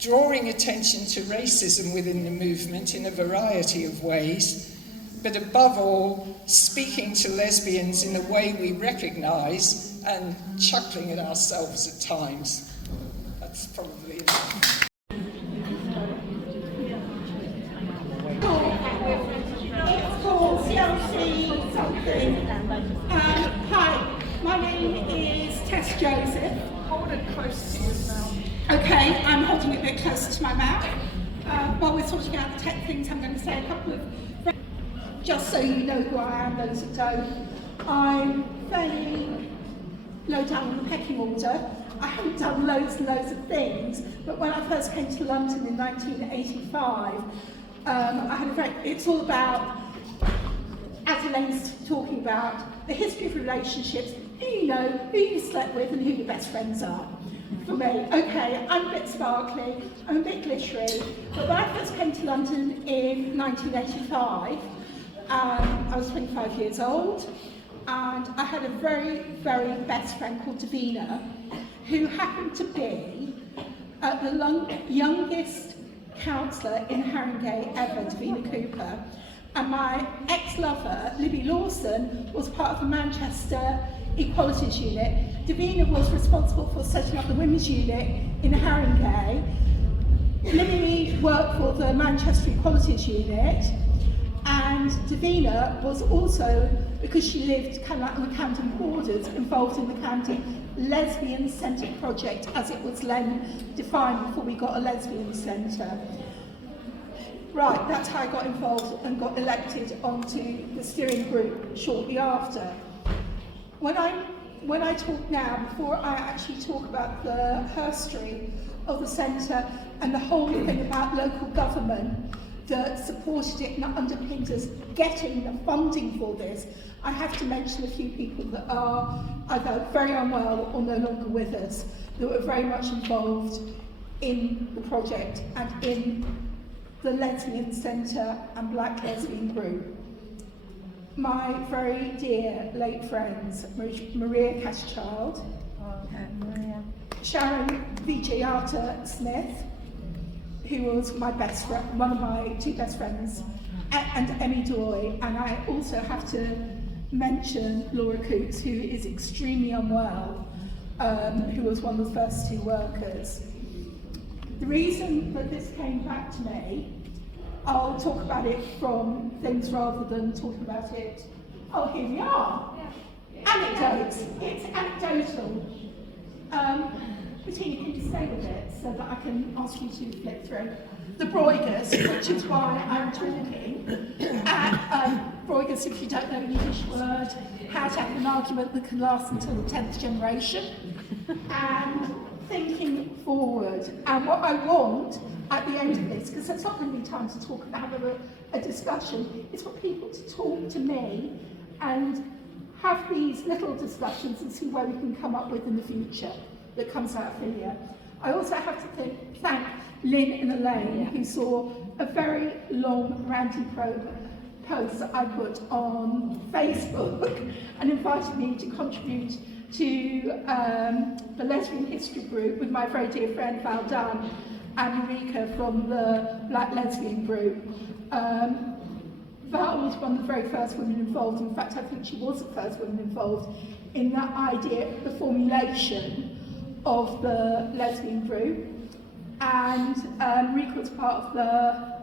drawing attention to racism within the movement in a variety of ways, but above all, speaking to lesbians in a way we recognise and chuckling at ourselves at times. That's probably enough. It's called CLC something. Hi, my name is Tess Joseph. Hold it close to your mouth. Okay, I'm holding it a bit closer to my mouth. While we're sorting out the tech things, I'm going to say a couple of, just so you know who I am, those that don't. I'm fairly low down on the pecking order. I haven't done loads and loads of things, but when I first came to London in 1985, I had it's all about, as Elaine's talking about, the history of relationships, who you know, who you slept with, and who your best friends are. For me, okay, I'm a bit sparkly, I'm a bit glittery, but when I first came to London in 1985, I was 25 years old, and I had a very, very best friend called Davina, who happened to be the youngest counsellor in Haringey ever, Davina Cooper. And my ex-lover, Libby Lawson, was part of the Manchester Equalities Unit. Davina was responsible for setting up the Women's Unit in Haringey. Libby worked for the Manchester Equalities Unit, and Davina was also, because she lived kind of like on the Camden borders, involved in the Camden Lesbian Centre project, as it was then defined before we got a lesbian centre. Right, that's how I got involved and got elected onto the steering group shortly after. When I talk now, before I actually talk about the history of the centre and the whole thing about local government that supported it and underpinned us getting the funding for this, I have to mention a few people that are either very unwell or no longer with us, that were very much involved in the project and in the Lesbian Centre and Black Lesbian Group. My very dear late friends, Maria Cashchild, Sharon Vijayata Smith, who was my best friend, one of my two best friends, and Emmy Doy. And I also have to mention Laura Coots, who is extremely unwell, who was one of the first two workers. The reason that this came back to me, I'll talk about it from things rather than talking about it. Oh, here we are. Anecdotes. It's anecdotal. Bettina, can you stay with it so that I can ask you to flip through? The Bruegers, which is why I'm talking. Bruegers, if you don't know the Yiddish word, how to have an argument that can last until the 10th generation. And thinking forward. And what I want at the end of this, because there's not going to be time to talk and have a discussion, is for people to talk to me and have these little discussions and see where we can come up with in the future that comes out of here. I also have to thank Lynn and Elaine, who saw a very long ranty post that I put on Facebook and invited me to contribute to the Lesbian History Group with my very dear friend Val Dunn and Eureka from the Black Lesbian Group. Val was one of the very first women involved. In fact, I think she was the first woman involved in that idea, the formulation of the lesbian group. And Rika was part of the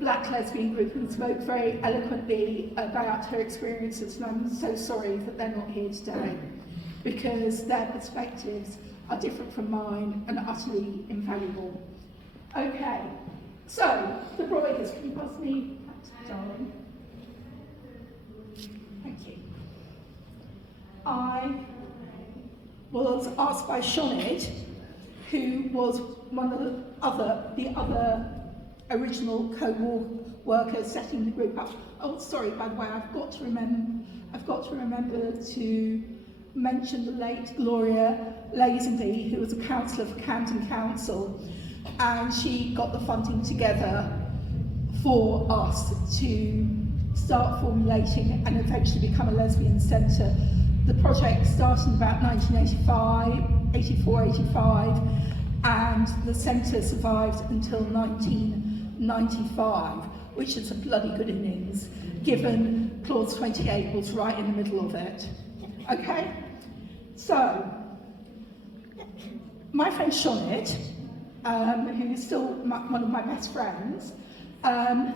Black Lesbian Group and spoke very eloquently about her experiences, and I'm so sorry that they're not here today because their perspectives are different from mine and utterly invaluable. Okay, so the broiders, can you pass me that, darling? Thank you. I was asked by Sinead, who was one of the other original co-workers setting the group up. Oh, sorry, by the way, I've got to remember to mention the late Gloria Lazenby, who was a councillor for Camden Council, and she got the funding together for us to start formulating and eventually become a lesbian centre. The project started in about 1985, and the centre survived until 1995, which is a bloody good innings, given Clause 28 was right in the middle of it. Okay? So, my friend Sinead, who is still one of my best friends,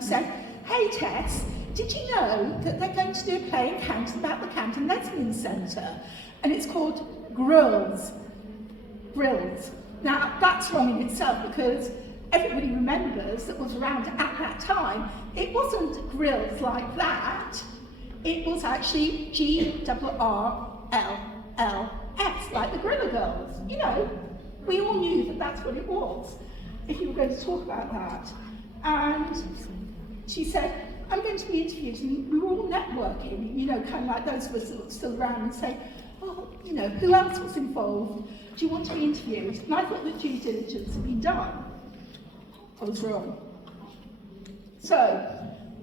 said, "Hey Tess, did you know that they're going to do a play in Camden about the Camden Lesbian Centre? And it's called Grills. Grills. Now, that's wrong in itself because everybody remembers that was around at that time. It wasn't grills like that. It was actually GRRLLS, like the Griller Girls. You know, we all knew that that's what it was, if you were going to talk about that. And she said, I'm going to be interviewed, and we were all networking, you know, kind of like those of us that were still around, and say, oh, you know, who else was involved? Do you want to be interviewed? And I thought that due diligence had been done. I was wrong. So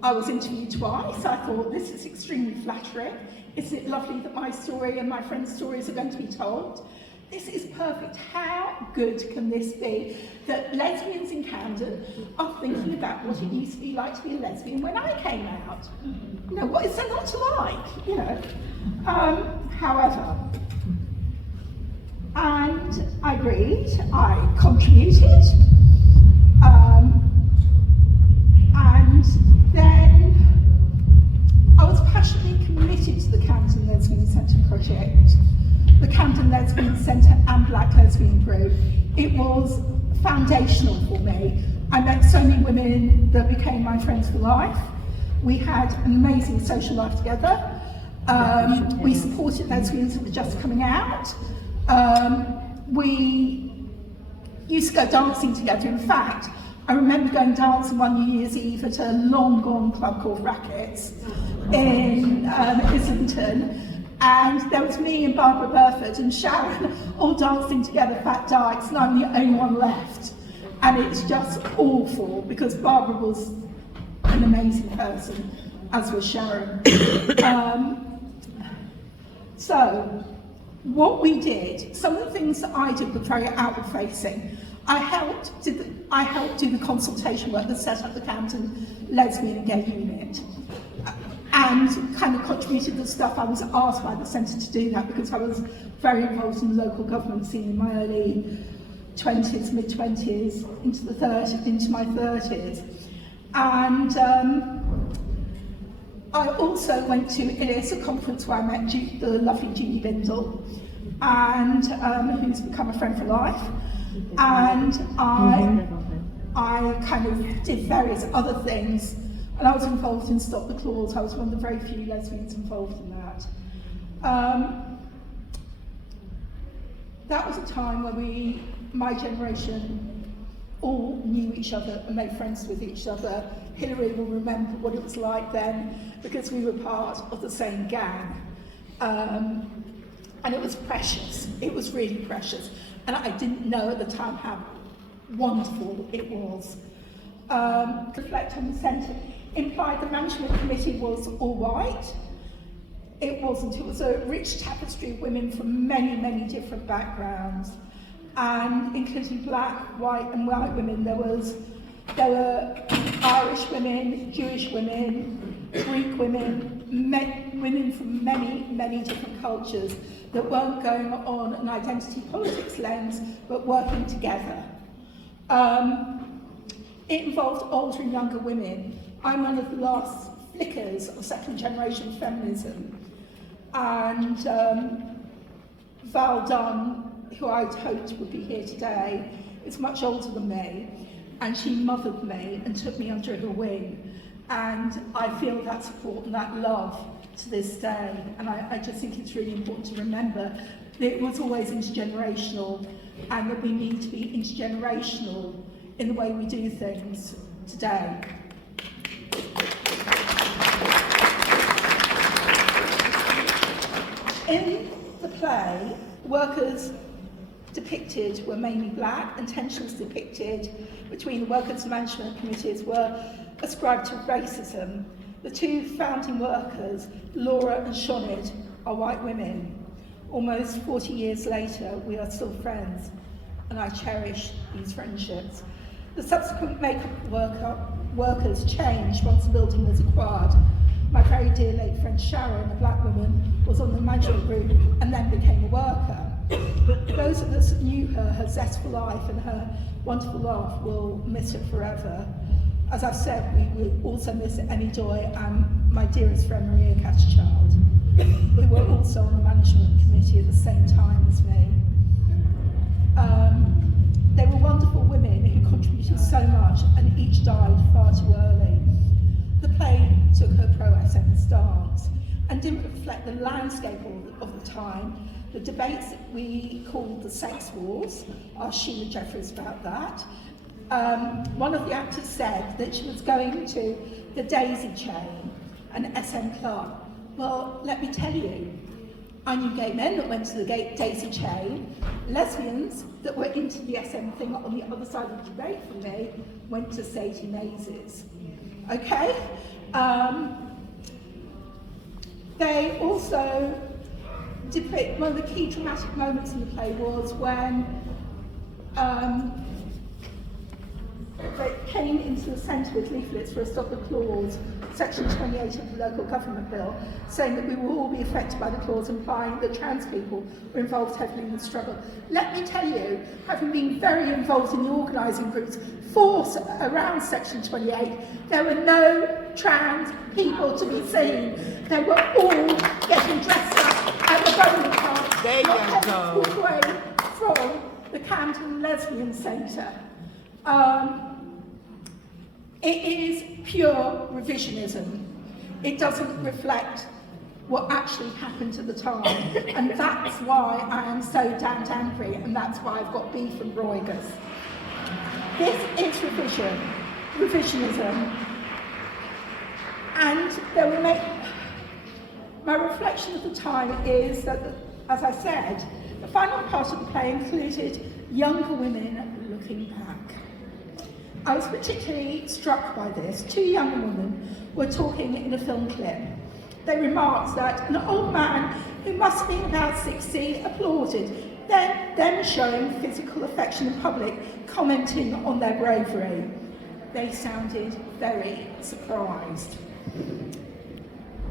I was interviewed twice. I thought, this is extremely flattering. Isn't it lovely that my story and my friend's stories are going to be told? This is perfect. How good can this be? That lesbians in Camden are thinking about what it used to be like to be a lesbian when I came out. You know, what is there not to like? You know. However, and I agreed, I contributed, and then I was passionately committed to the Camden Lesbian Centre project, the Camden Lesbian Centre and Black Lesbian Group. It was foundational for me. I met so many women that became my friends for life. We had an amazing social life together. We supported lesbians that were just coming out. We used to go dancing together. In fact, I remember going dancing one New Year's Eve at a long-gone club called Rackets in Islington. And there was me and Barbara Burford and Sharon all dancing together, Fat Dykes, and I'm the only one left. And it's just awful because Barbara was an amazing person, as was Sharon. So, what we did, some of the things that I did were very outward facing. I helped do the consultation work that set up the Camden Lesbian and Gay Unit. And kind of contributed the stuff I was asked by the centre to do that because I was very involved in the local government scene in my early 20s, mid-20s, into my 30s. And I also went to Ilias, a conference where I met the lovely Judy Bindle, and who's become a friend for life. And I kind of did various other things. And I was involved in Stop the Claws. I was one of the very few lesbians involved in that. That was a time when my generation all knew each other and made friends with each other. Hilary will remember what it was like then, because we were part of the same gang. And it was precious. It was really precious. And I didn't know at the time how wonderful it was. Reflect on the centre implied the management committee was all white. It wasn't. It was a rich tapestry of women from many, many different backgrounds, and including black, white and white women. There were Irish women, Jewish women, Greek women, women from many, many different cultures that weren't going on an identity politics lens, but working together. It involved older and younger women. I'm one of the last flickers of second generation feminism. And Val Dunn, who I'd hoped would be here today, is much older than me, and she mothered me and took me under her wing. And I feel that support and that love to this day. And I just think it's really important to remember that it was always intergenerational, and that we need to be intergenerational in the way we do things today. In the play, workers depicted were mainly black, and tensions depicted between the workers' management committees were ascribed to racism. The two founding workers, Laura and Shonid, are white women. Almost 40 years later, we are still friends, and I cherish these friendships. The subsequent makeup workers changed once the building was acquired. My very dear late friend Sharon, a black woman, was on the management group and then became a worker. Those of us that knew her zestful life and her wonderful laugh will miss her forever. As I've said, we will also miss Emmy Doy and my dearest friend Maria Catterchild, who were also on the management committee at the same time as me. They were wonderful women who contributed so much, and each died far too early. The play took her pro-SM stance and didn't reflect the landscape of the time. The debates that we called the sex wars, asked Sheila Jeffries about that. One of the actors said that she was going to the Daisy Chain, an SM club. Well, let me tell you, I knew gay men that went to the Daisy Chain. Lesbians that were into the SM thing on the other side of the debate from me went to Sadie Mais's. Okay? They also depict, one of the key dramatic moments in the play was when they came into the centre with leaflets for a stop the clause, section 28 of the local government bill, saying that we will all be affected by the clause, implying that trans people were involved heavily in the struggle. Let me tell you, having been very involved in the organising groups around section 28, there were no trans people to be seen. They were all getting dressed up at the bowling park, There you go. Away from the Camden Lesbian Centre. It is pure revisionism. It doesn't reflect what actually happened at the time. And that's why I am so damned angry, and that's why I've got beef from Reuters. This is revisionism. And there were my reflection at the time is that, as I said, the final part of the play included younger women looking back. I was particularly struck by this. Two young women were talking in a film clip. They remarked that an old man who must have been about 60 applauded, them showing physical affection in public, commenting on their bravery. They sounded very surprised.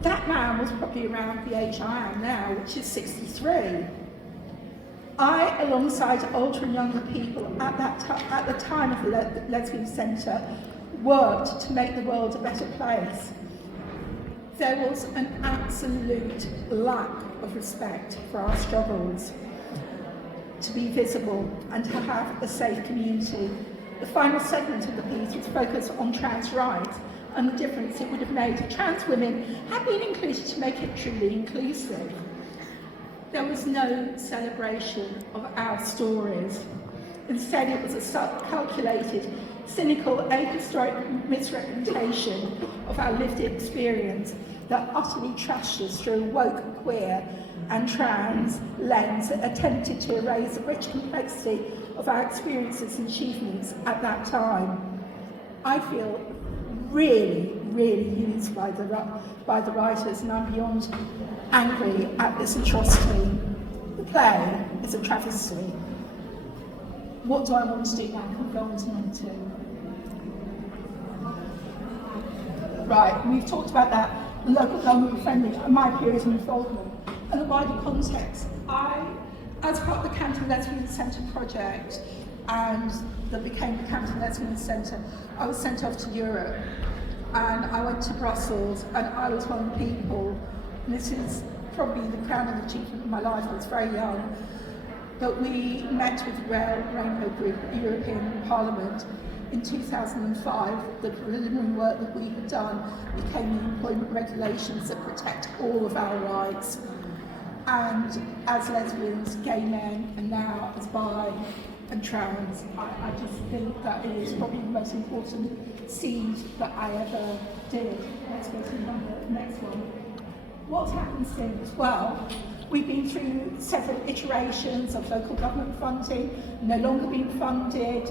That man was probably around the age I am now, which is 63. I, alongside older and younger people at the time of the Lesbian Centre, worked to make the world a better place. There was an absolute lack of respect for our struggles to be visible and to have a safe community. The final segment of the piece was focused on trans rights and the difference it would have made if trans women had been included to make it truly inclusive. There was no celebration of our stories. Instead, it was a calculated, cynical, ahistoric misrepresentation of our lived experience that utterly trashed us through a woke, queer and trans lens that attempted to erase the rich complexity of our experiences and achievements at that time. I feel really used by the writers, and I'm beyond angry at this atrocity. The play is a travesty. What do I want to do now? Can we go on to number 2? Right, we've talked about that, local government friendly, and my period of involvement. And the wider context, as part of the Camden Lesbian Centre project, and that became the Camden Lesbian Centre, I was sent off to Europe, and I went to Brussels, and I was one of the people, and this is probably the crowning achievement of my life. I was very young, but we met with the Rainbow Group at the European Parliament in 2005. The preliminary work that we had done became the employment regulations that protect all of our rights. And as lesbians, gay men, and now as bi and trans, I just think that it is probably the most important seed that I ever did. Let's go to the next one. What's happened since? Well, we've been through several iterations of local government funding, no longer being funded,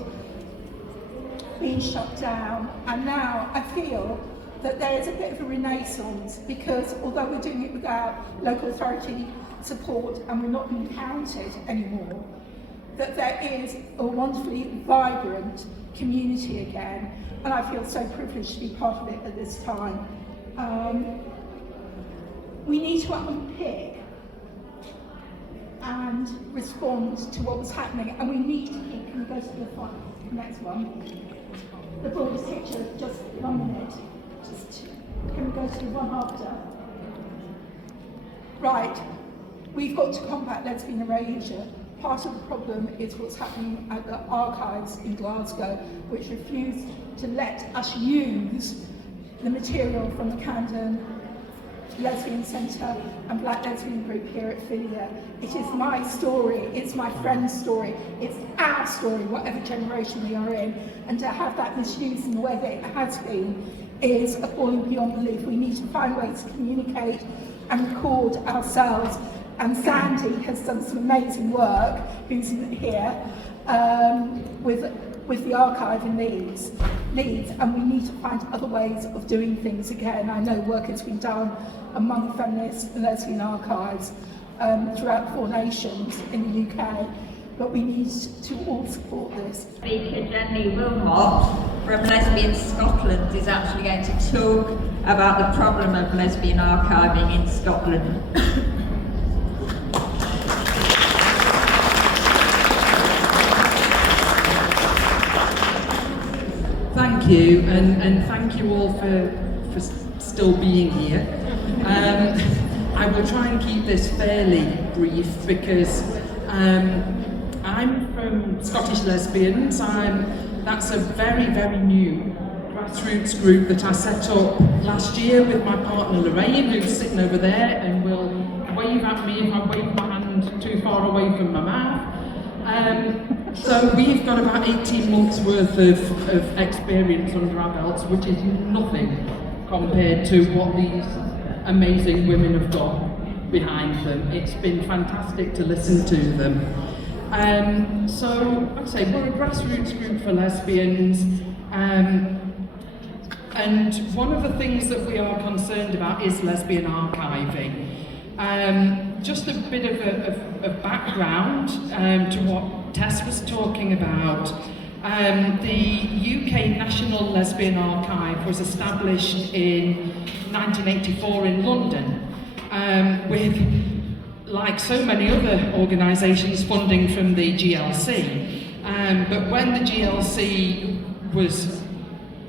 being shut down, and now I feel that there is a bit of a renaissance, because although we're doing it without local authority support and we're not being counted anymore, that there is a wonderfully vibrant community again, and I feel so privileged to be part of it at this time. We need to unpick and respond to what was happening, and we need to keep, can we go to the next one? The broader picture, just 1 minute. Can we go to the one after? Right, we've got to combat lesbian erasure. Part of the problem is what's happening at the archives in Glasgow, which refuse to let us use the material from the Camden Lesbian Centre and Black Lesbian Group here at Filia. It is my story, it's my friend's story, it's our story, whatever generation we are in, and to have that misused in the way that it has been is appalling beyond belief. We need to find ways to communicate and record ourselves, and Sandy has done some amazing work, who's here, with the archive in Leeds, and we need to find other ways of doing things again. I know work has been done among feminist and lesbian archives throughout the 4 nations in the UK, but we need to all support this. Speaker Jenny Willmott from Lesbians Scotland is actually going to talk about the problem of lesbian archiving in Scotland. Thank you, and thank you all for still being here. I will try and keep this fairly brief because I'm from Scottish Lesbians. That's a very new grassroots group that I set up last year with my partner Lorraine, who's sitting over there and will wave at me if I wave my hand too far away from my mouth. So we've got about 18 months worth of experience under our belts, which is nothing compared to what these amazing women have got behind them. It's been fantastic to listen to them. So I'd say we're a grassroots group for lesbians, and one of the things that we are concerned about is lesbian archiving. Just a bit of background to what Tess was talking about. The UK National Lesbian Archive was established in 1984 in London, with, like so many other organisations, funding from the GLC. But when the GLC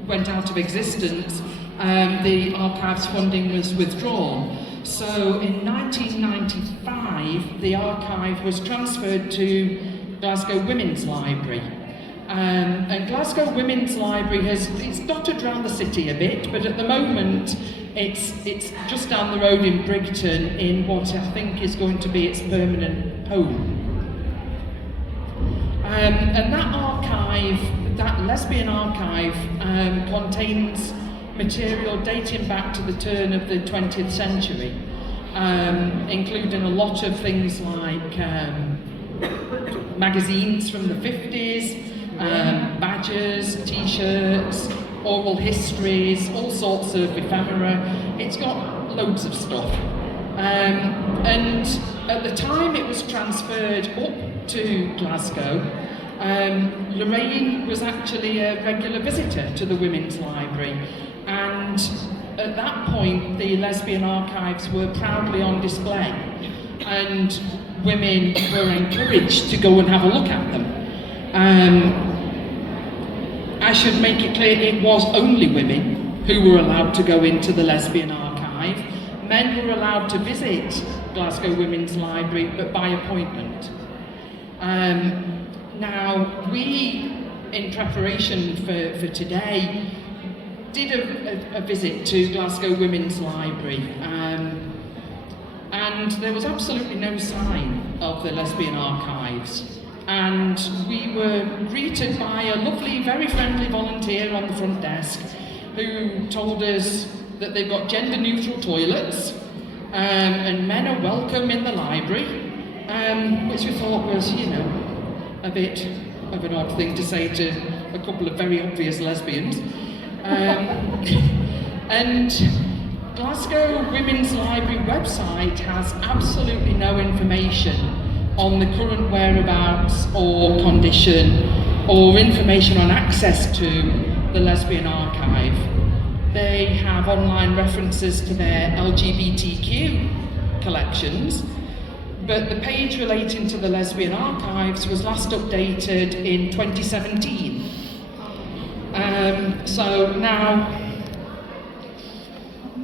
went out of existence, the archive's funding was withdrawn. So in 1995, the archive was transferred to Glasgow Women's Library. And Glasgow Women's Library it's dotted around the city a bit, but at the moment it's just down the road in Brigton in what I think is going to be its permanent home. And that archive, that lesbian archive, contains material dating back to the turn of the 20th century, including a lot of things like magazines from the 50s, badges, t-shirts, oral histories, all sorts of ephemera. It's got loads of stuff. And at the time it was transferred up to Glasgow, Lorraine was actually a regular visitor to the Women's Library, and at that point the lesbian archives were proudly on display, and women were encouraged to go and have a look at them. I should make it clear it was only women who were allowed to go into the lesbian archive. Men were allowed to visit Glasgow Women's Library, but by appointment. Now, we, in preparation for today, did a visit to Glasgow Women's Library, and there was absolutely no sign of the lesbian archives. And we were greeted by a lovely, very friendly volunteer on the front desk who told us that they've got gender-neutral toilets, and men are welcome in the library, which we thought was, you know, a bit of an odd thing to say to a couple of very obvious lesbians. And Glasgow Women's Library website has absolutely no information on the current whereabouts or condition or information on access to the lesbian archive. They have online references to their LGBTQ collections, but the page relating to the lesbian archives was last updated in 2017. So now,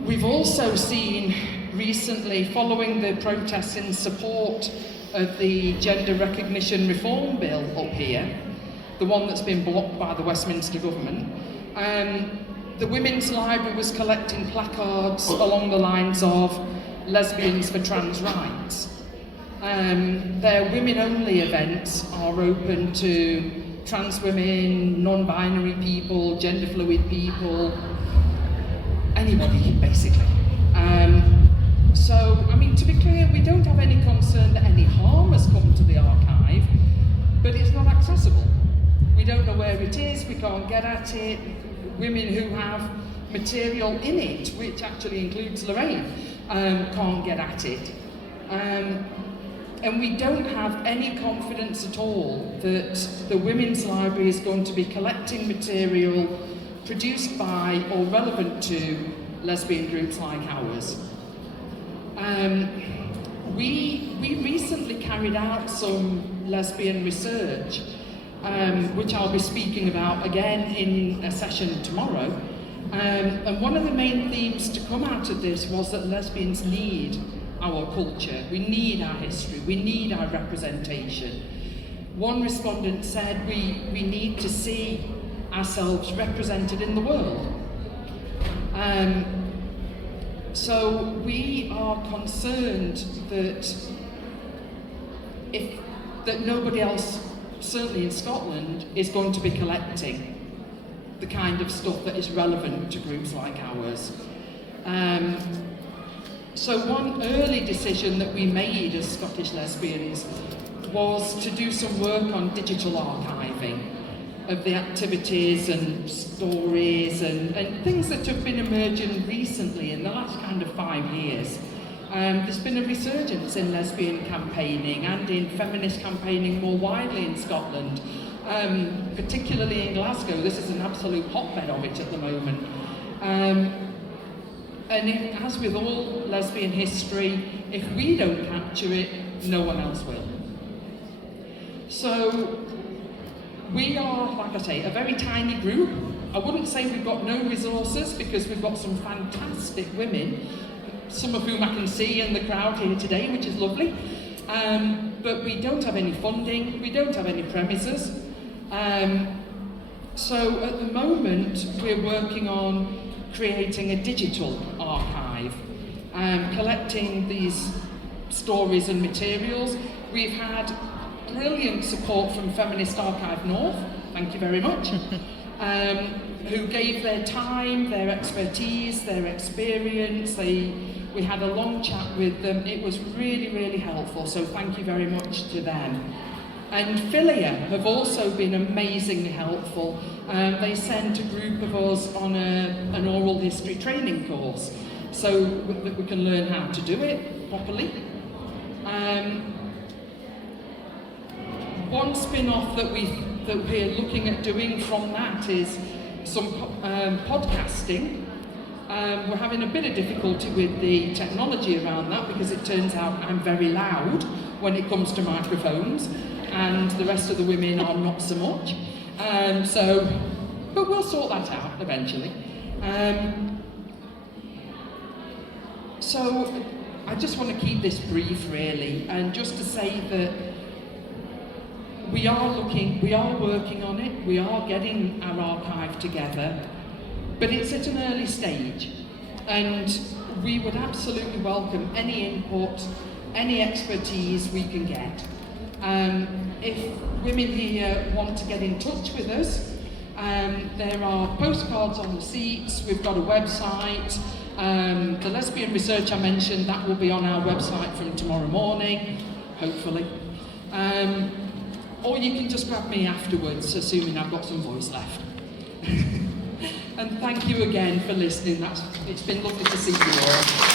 we've also seen recently, following the protests in support of the Gender Recognition Reform Bill up here, the one that's been blocked by the Westminster government, the Women's Library was collecting placards along the lines of Lesbians for Trans Rights. Their women-only events are open to trans women, non-binary people, gender-fluid people, anybody, basically. So, I mean, to be clear, we don't have any concern that any harm has come to the archive, but it's not accessible. We don't know where it is, we can't get at it. Women who have material in it, which actually includes Lorraine, can't get at it. And we don't have any confidence at all that the Women's Library is going to be collecting material produced by or relevant to lesbian groups like ours. We recently carried out some lesbian research, which I'll be speaking about again in a session tomorrow. And one of the main themes to come out of this was that lesbians need our culture, we need our history, we need our representation. One respondent said we need to see ourselves represented in the world. So we are concerned that nobody else, certainly in Scotland, is going to be collecting the kind of stuff that is relevant to groups like ours. So one early decision that we made as Scottish lesbians was to do some work on digital archiving of the activities and stories and things that have been emerging recently in the last kind of 5 years. There's been a resurgence in lesbian campaigning and in feminist campaigning more widely in Scotland, particularly in Glasgow. This is an absolute hotbed of it at the moment. And as with all lesbian history, if we don't capture it, no one else will. So we are, like I say, a very tiny group. I wouldn't say we've got no resources, because we've got some fantastic women, some of whom I can see in the crowd here today, which is lovely. But we don't have any funding, we don't have any premises. So at the moment, we're working on creating a digital archive, collecting these stories and materials. We've had brilliant support from Feminist Archive North, thank you very much, who gave their time, their expertise, their experience. We had a long chat with them. It was really, really helpful, so thank you very much to them. And Filia have also been amazingly helpful. They sent a group of us on an oral history training course so that we can learn how to do it properly. One spin-off that we're looking at doing from that is some podcasting. We're having a bit of difficulty with the technology around that because it turns out I'm very loud when it comes to microphones, and the rest of the women are not so much. But we'll sort that out eventually. So I just want to keep this brief really, and just to say that we are working on it, we are getting our archive together, but it's at an early stage, and we would absolutely welcome any input, any expertise we can get. If women here want to get in touch with us, there are postcards on the seats, we've got a website, the lesbian research I mentioned, that will be on our website from tomorrow morning, hopefully. Or you can just grab me afterwards, assuming I've got some voice left. And thank you again for listening. It's been lovely to see you all.